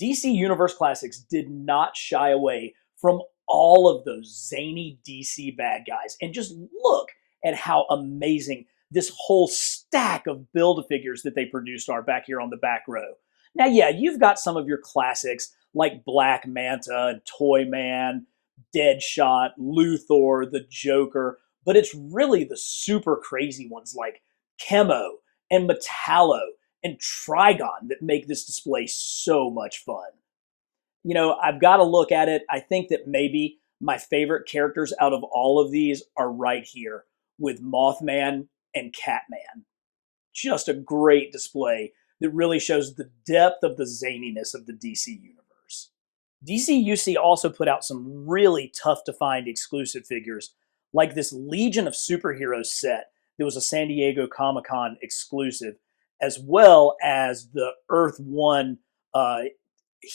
DC Universe Classics did not shy away from all of those zany DC bad guys. And just look at how amazing this whole stack of Build-A-Figures that they produced are back here on the back row. Now, yeah, you've got some of your classics like Black Manta and Toyman, Deadshot, Luthor, the Joker, but it's really the super crazy ones like Chemo and Metallo and Trigon that make this display so much fun. You know, I've got to look at it. I think that maybe my favorite characters out of all of these are right here with Mothman and Catman. Just a great display that really shows the depth of the zaniness of the DC universe. DC UC also put out some really tough to find exclusive figures, like this Legion of Superheroes set that was a San Diego Comic-Con exclusive, as well as the Earth One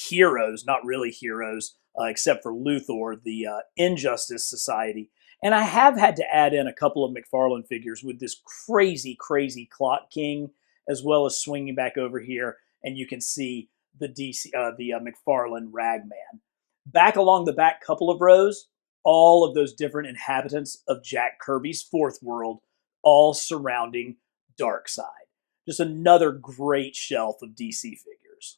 heroes, not really heroes, except for Luthor, the Injustice Society. And I have had to add in a couple of McFarlane figures with this crazy, crazy Clock King, as well as swinging back over here, and you can see the McFarlane Ragman. Back along the back couple of rows, all of those different inhabitants of Jack Kirby's Fourth World, all surrounding Darkseid. Just another great shelf of DC figures.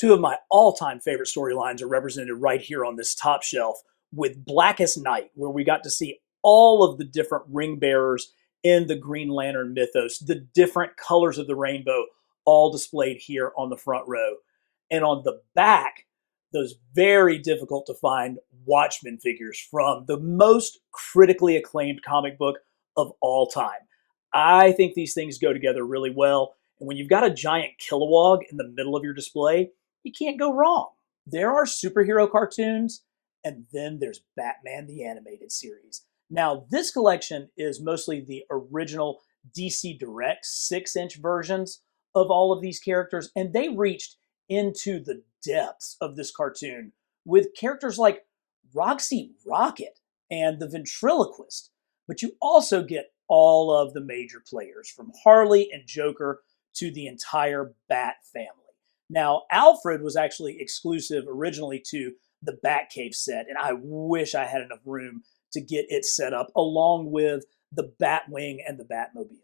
Two of my all-time favorite storylines are represented right here on this top shelf with Blackest Night, where we got to see all of the different ring bearers in the Green Lantern mythos, the different colors of the rainbow, all displayed here on the front row. And on the back, those very difficult to find Watchmen figures from the most critically acclaimed comic book of all time. I think these things go together really well. And when you've got a giant Kilowog in the middle of your display, you can't go wrong. There are superhero cartoons, and then there's Batman the Animated Series. Now, this collection is mostly the original DC Direct 6-inch versions of all of these characters, and they reached into the depths of this cartoon with characters like Roxy Rocket and the Ventriloquist. But you also get all of the major players, from Harley and Joker to the entire Bat family. Now, Alfred was actually exclusive originally to the Batcave set, and I wish I had enough room to get it set up along with the Batwing and the Batmobile.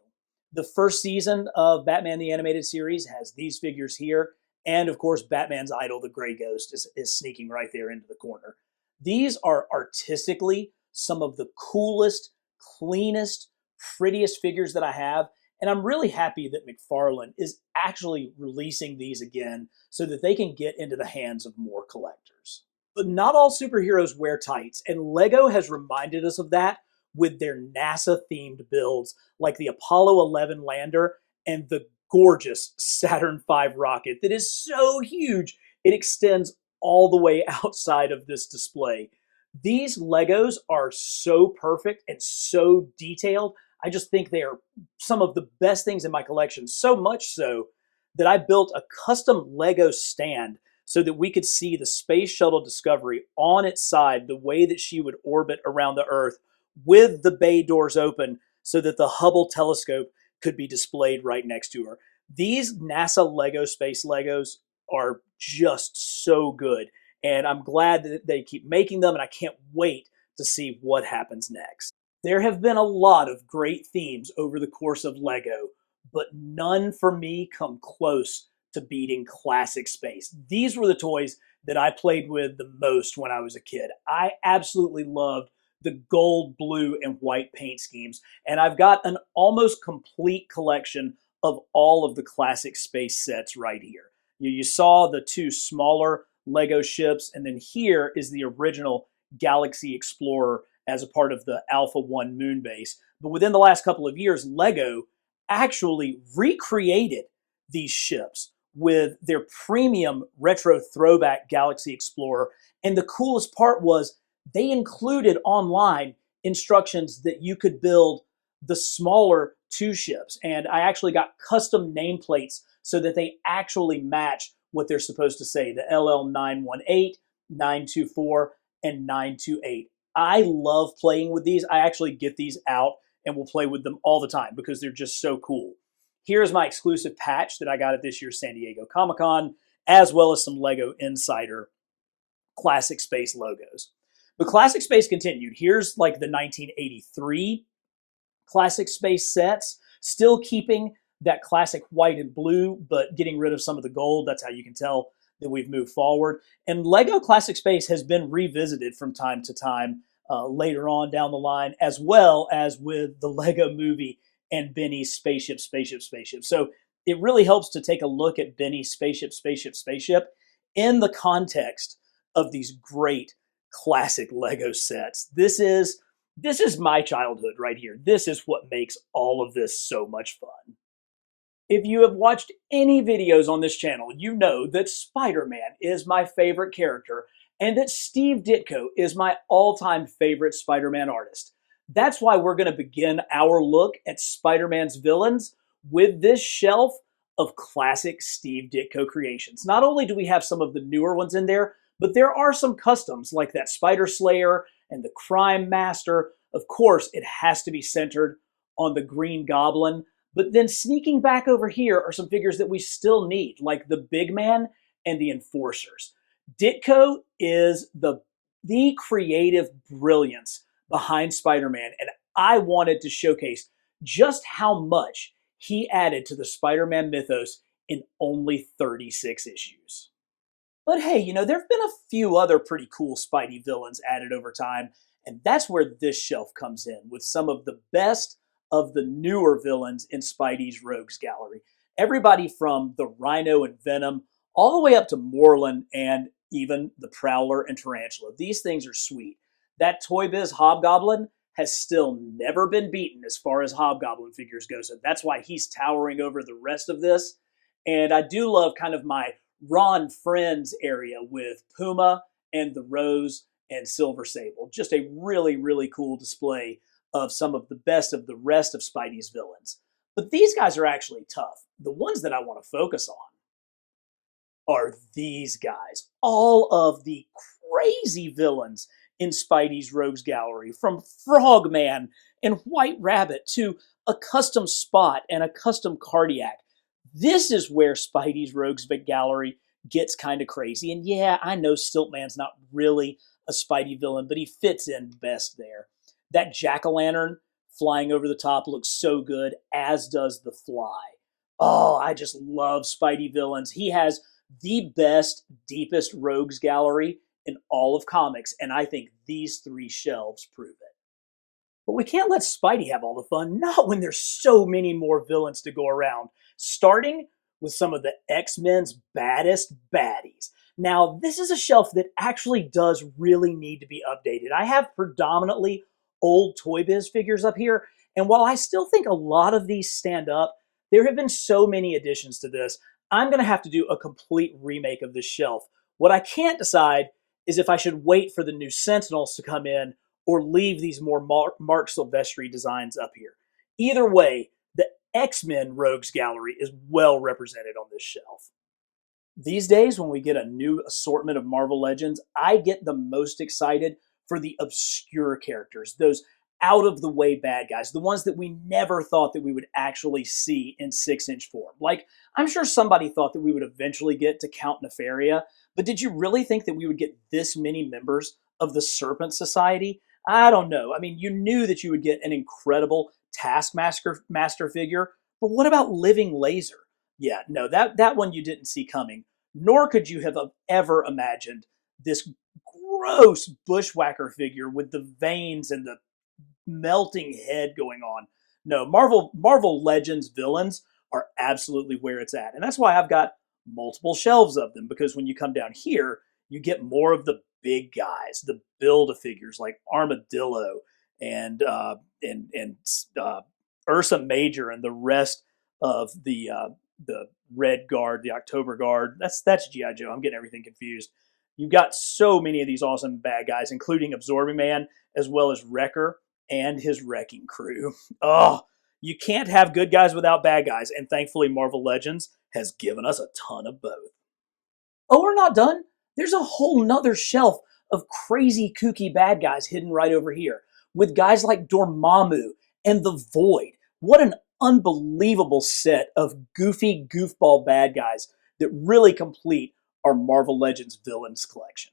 The first season of Batman the Animated Series has these figures here, and of course, Batman's idol, the Gray Ghost, is sneaking right there into the corner. These are artistically some of the coolest, cleanest, prettiest figures that I have, and I'm really happy that McFarlane is actually releasing these again so that they can get into the hands of more collectors. But not all superheroes wear tights, and LEGO has reminded us of that with their NASA-themed builds like the Apollo 11 lander and the gorgeous Saturn V rocket that is so huge it extends all the way outside of this display. These Legos are so perfect and so detailed. I just think they are some of the best things in my collection, so much so that I built a custom Lego stand so that we could see the Space Shuttle Discovery on its side, the way that she would orbit around the Earth with the bay doors open so that the Hubble telescope could be displayed right next to her. These NASA Lego Space Legos are just so good, and I'm glad that they keep making them, and I can't wait to see what happens next. There have been a lot of great themes over the course of LEGO, but none for me come close to beating Classic Space. These were the toys that I played with the most when I was a kid. I absolutely loved the gold, blue, and white paint schemes, and I've got an almost complete collection of all of the Classic Space sets right here. You saw the two smaller Lego ships, and then here is the original Galaxy Explorer as a part of the Alpha 1 moon base. But within the last couple of years, LEGO actually recreated these ships with their premium retro throwback Galaxy Explorer. And the coolest part was they included online instructions that you could build the smaller two ships. And I actually got custom nameplates so that they actually match what they're supposed to say, the LL918, 924, and 928. I love playing with these. I actually get these out and will play with them all the time because they're just so cool. Here's my exclusive patch that I got at this year's San Diego Comic-Con, as well as some LEGO Insider Classic Space logos. But Classic Space continued. Here's like the 1983 Classic Space sets, still keeping that classic white and blue, but getting rid of some of the gold. That's how you can tell that we've moved forward. And LEGO Classic Space has been revisited from time to time later on down the line, as well as with the LEGO Movie and Benny's Spaceship. So it really helps to take a look at Benny's Spaceship in the context of these great classic LEGO sets. This is my childhood right here. This is what makes all of this so much fun. If you have watched any videos on this channel, you know that Spider-Man is my favorite character and that Steve Ditko is my all-time favorite Spider-Man artist. That's why we're going to begin our look at Spider-Man's villains with this shelf of classic Steve Ditko creations. Not only do we have some of the newer ones in there, but there are some customs like that Spider Slayer and the Crime Master. Of course, it has to be centered on the Green Goblin. But then sneaking back over here are some figures that we still need, like the Big Man and the Enforcers. Ditko is the creative brilliance behind Spider-Man, and I wanted to showcase just how much he added to the Spider-Man mythos in only 36 issues. But hey, you know, there have been a few other pretty cool Spidey villains added over time, and that's where this shelf comes in, with some of the best of the newer villains in Spidey's Rogues Gallery. Everybody from the Rhino and Venom, all the way up to Morlun and even the Prowler and Tarantula. These things are sweet. That Toy Biz Hobgoblin has still never been beaten as far as Hobgoblin figures go, so that's why he's towering over the rest of this. And I do love kind of my Ron Friends area with Puma and the Rose and Silver Sable. Just a really, really cool display of some of the rest of Spidey's villains. But these guys are actually tough. The ones that I want to focus on are these guys. All of the crazy villains in Spidey's Rogues Gallery, from Frogman and White Rabbit to a custom Spot and a custom Cardiac. This is where Spidey's Rogues Gallery gets kind of crazy. And yeah, I know Stiltman's not really a Spidey villain, but he fits in best there. That jack-o'-lantern flying over the top looks so good, as does the Fly. Oh, I just love Spidey villains. He has the best, deepest Rogues Gallery in all of comics, and I think these three shelves prove it. But we can't let Spidey have all the fun, not when there's so many more villains to go around, starting with some of the X-Men's baddest baddies. Now, this is a shelf that actually does really need to be updated. I have predominantly old Toy Biz figures up here, and while I still think a lot of these stand up, there have been so many additions to this, I'm going to have to do a complete remake of this shelf. What I can't decide is if I should wait for the new Sentinels to come in or leave these more Mark Silvestri designs up here. Either way, the X-Men Rogues Gallery is well represented on this shelf. These days, when we get a new assortment of Marvel Legends, I get the most excited for the obscure characters, those out-of-the-way bad guys, the ones that we never thought that we would actually see in 6-inch form. Like, I'm sure somebody thought that we would eventually get to Count Nefaria, but did you really think that we would get this many members of the Serpent Society? I don't know. I mean, you knew that you would get an incredible Taskmaster figure, but what about Living Laser? Yeah, no, that one you didn't see coming, nor could you have ever imagined this gross bushwhacker figure with the veins and the melting head going on. No, Marvel Legends villains are absolutely where it's at. And that's why I've got multiple shelves of them, because when you come down here, you get more of the big guys, the Build-A-Figures like Armadillo and Ursa Major and the rest of the Red Guard, the October Guard. That's G.I. Joe. I'm getting everything confused. You've got so many of these awesome bad guys, including Absorbing Man, as well as Wrecker and his wrecking crew. Oh, you can't have good guys without bad guys, and thankfully Marvel Legends has given us a ton of both. Oh, we're not done. There's a whole nother shelf of crazy, kooky bad guys hidden right over here, with guys like Dormammu and the Void. What an unbelievable set of goofy, goofball bad guys that really complete our Marvel Legends villains collection.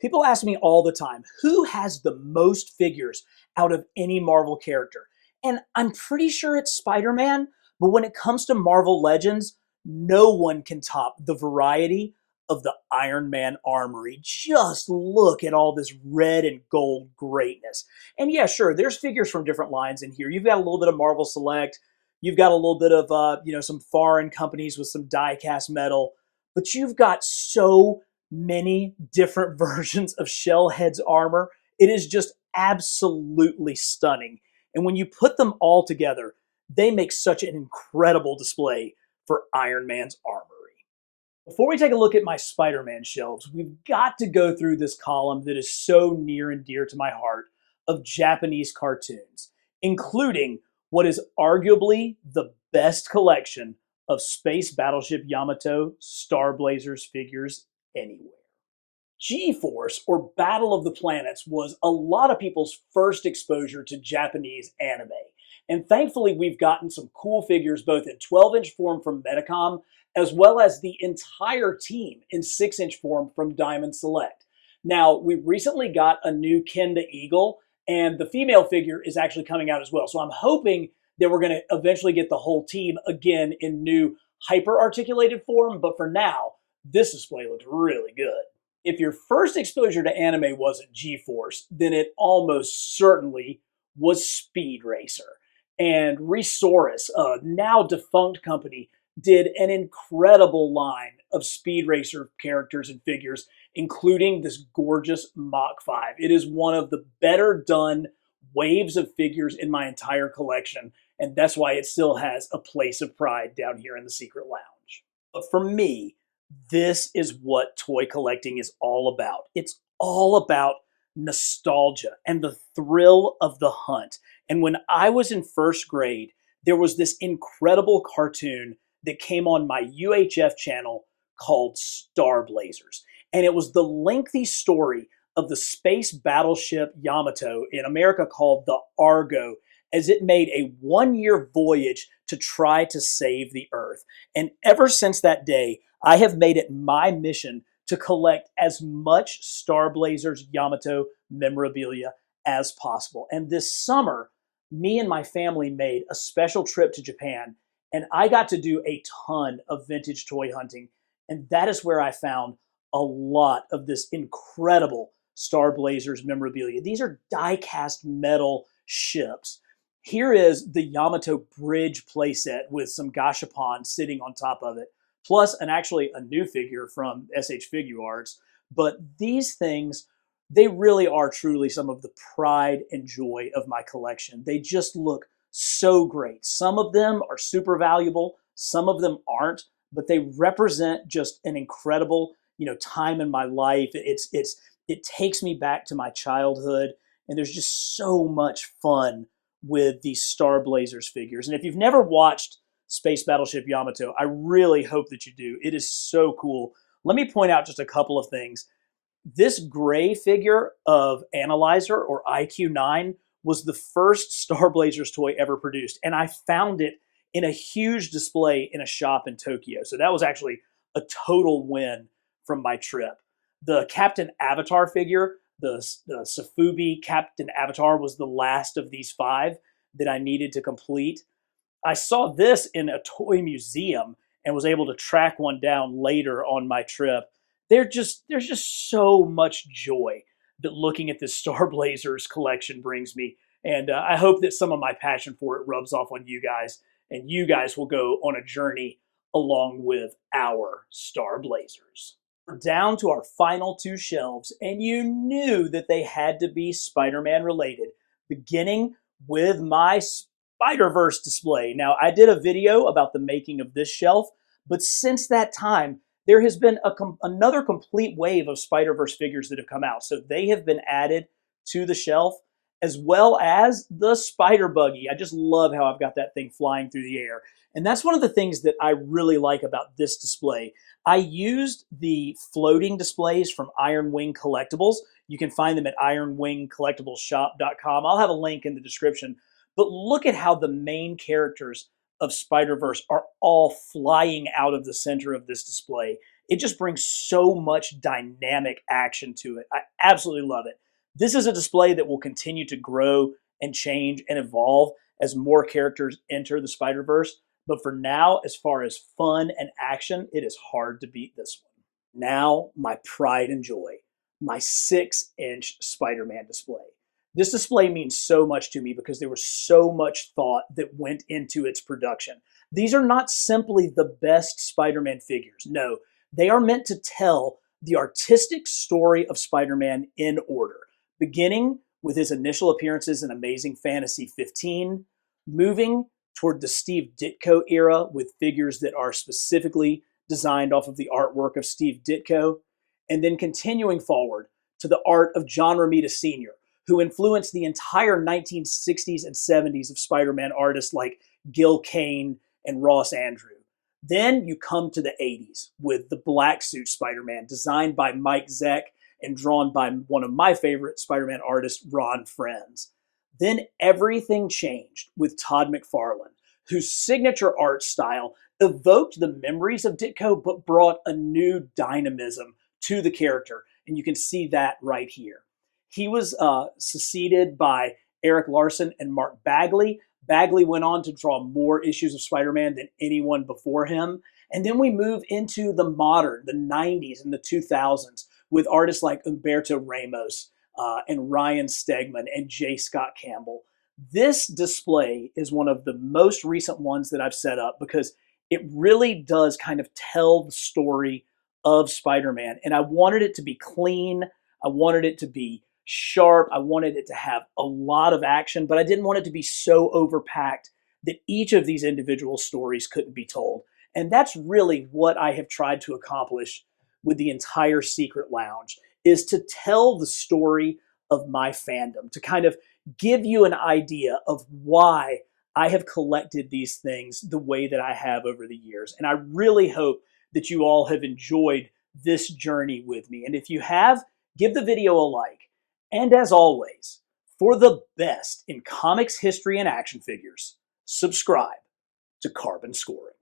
People ask me all the time, who has the most figures out of any Marvel character? And I'm pretty sure it's Spider-Man, but when it comes to Marvel Legends, no one can top the variety of the Iron Man Armory. Just look at all this red and gold greatness. And yeah, sure, there's figures from different lines in here. You've got a little bit of Marvel Select, you've got a little bit of some foreign companies with some die-cast metal, but you've got so many different versions of Shellhead's armor. It is just absolutely stunning. And when you put them all together, they make such an incredible display for Iron Man's armory. Before we take a look at my Spider-Man shelves, we've got to go through this column that is so near and dear to my heart of Japanese cartoons, including what is arguably the best collection of Space Battleship Yamato Starblazers figures anywhere. G-Force, or Battle of the Planets, was a lot of people's first exposure to Japanese anime. And thankfully, we've gotten some cool figures both in 12-inch form from Medicom, as well as the entire team in 6-inch form from Diamond Select. Now, we recently got a new Kenda Eagle, and the female figure is actually coming out as well. So I'm hoping that we're going to eventually get the whole team again in new hyper-articulated form, but for now, this display looks really good. If your first exposure to anime wasn't G-Force, then it almost certainly was Speed Racer. And Resaurus, a now defunct company, did an incredible line of Speed Racer characters and figures, including this gorgeous Mach 5. It is one of the better done waves of figures in my entire collection, and that's why it still has a place of pride down here in the Secret Lounge. But for me, this is what toy collecting is all about. It's all about nostalgia and the thrill of the hunt. And when I was in first grade, there was this incredible cartoon that came on my UHF channel called Starblazers. And it was the lengthy story of the space battleship Yamato, in America called the Argo, as it made a 1-year voyage to try to save the Earth. And ever since that day, I have made it my mission to collect as much Starblazers Yamato memorabilia as possible. And this summer, me and my family made a special trip to Japan, and I got to do a ton of vintage toy hunting. And that is where I found a lot of this incredible Starblazers memorabilia. These are die-cast metal ships. Here is the Yamato Bridge playset with some gashapon sitting on top of it, plus actually a new figure from SH Figure Arts. But these things, they really are truly some of the pride and joy of my collection. They just look so great. Some of them are super valuable, some of them aren't, but they represent just an incredible, time in my life. It takes me back to my childhood, and there's just so much fun with these Starblazers figures. And if you've never watched Space Battleship Yamato, I really hope that you do. It is so cool. Let me point out just a couple of things. This gray figure of Analyzer, or IQ-9, was the first Starblazers toy ever produced, and I found it in a huge display in a shop in Tokyo. So that was actually a total win from my trip. The Captain Avatar figure, the Safubi Captain Avatar, was the last of these 5 that I needed to complete. I saw this in a toy museum and was able to track one down later on my trip. There's just so much joy that looking at this Starblazers collection brings me. And I hope that some of my passion for it rubs off on you guys, and you guys will go on a journey along with our Starblazers. We're down to our final 2 shelves, and you knew that they had to be Spider-Man related, beginning with my Spider-Verse display. Now, I did a video about the making of this shelf, but since that time, there has been another complete wave of Spider-Verse figures that have come out. So they have been added to the shelf, as well as the spider buggy. I just love how I've got that thing flying through the air. And that's one of the things that I really like about this display. I used the floating displays from Iron Wing Collectibles. You can find them at ironwingcollectibleshop.com. I'll have a link in the description. But look at how the main characters of Spider-Verse are all flying out of the center of this display. It just brings so much dynamic action to it. I absolutely love it. This is a display that will continue to grow and change and evolve as more characters enter the Spider-Verse. But for now, as far as fun and action, it is hard to beat this one. Now, my pride and joy, my 6-inch Spider-Man display. This display means so much to me because there was so much thought that went into its production. These are not simply the best Spider-Man figures. No, they are meant to tell the artistic story of Spider-Man in order, beginning with his initial appearances in Amazing Fantasy 15, moving toward the Steve Ditko era with figures that are specifically designed off of the artwork of Steve Ditko, and then continuing forward to the art of John Romita Sr., who influenced the entire 1960s and 70s of Spider-Man artists like Gil Kane and Ross Andru. Then you come to the 80s with the Black Suit Spider-Man, designed by Mike Zeck and drawn by one of my favorite Spider-Man artists, Ron Frenz. Then everything changed with Todd McFarlane, whose signature art style evoked the memories of Ditko but brought a new dynamism to the character, and you can see that right here. He was succeeded by Eric Larson and Mark Bagley. Bagley went on to draw more issues of Spider-Man than anyone before him. And then we move into the modern, the 90s and the 2000s with artists like Humberto Ramos and Ryan Stegman and J. Scott Campbell. This display is one of the most recent ones that I've set up because it really does kind of tell the story of Spider-Man. And I wanted it to be clean. I wanted it to be sharp. I wanted it to have a lot of action, but I didn't want it to be so overpacked that each of these individual stories couldn't be told. And that's really what I have tried to accomplish with the entire Secret Lounge, is to tell the story of my fandom, to kind of give you an idea of why I have collected these things the way that I have over the years. And I really hope that you all have enjoyed this journey with me. And if you have, give the video a like. And as always, for the best in comics history and action figures, subscribe to Carbon Scoring.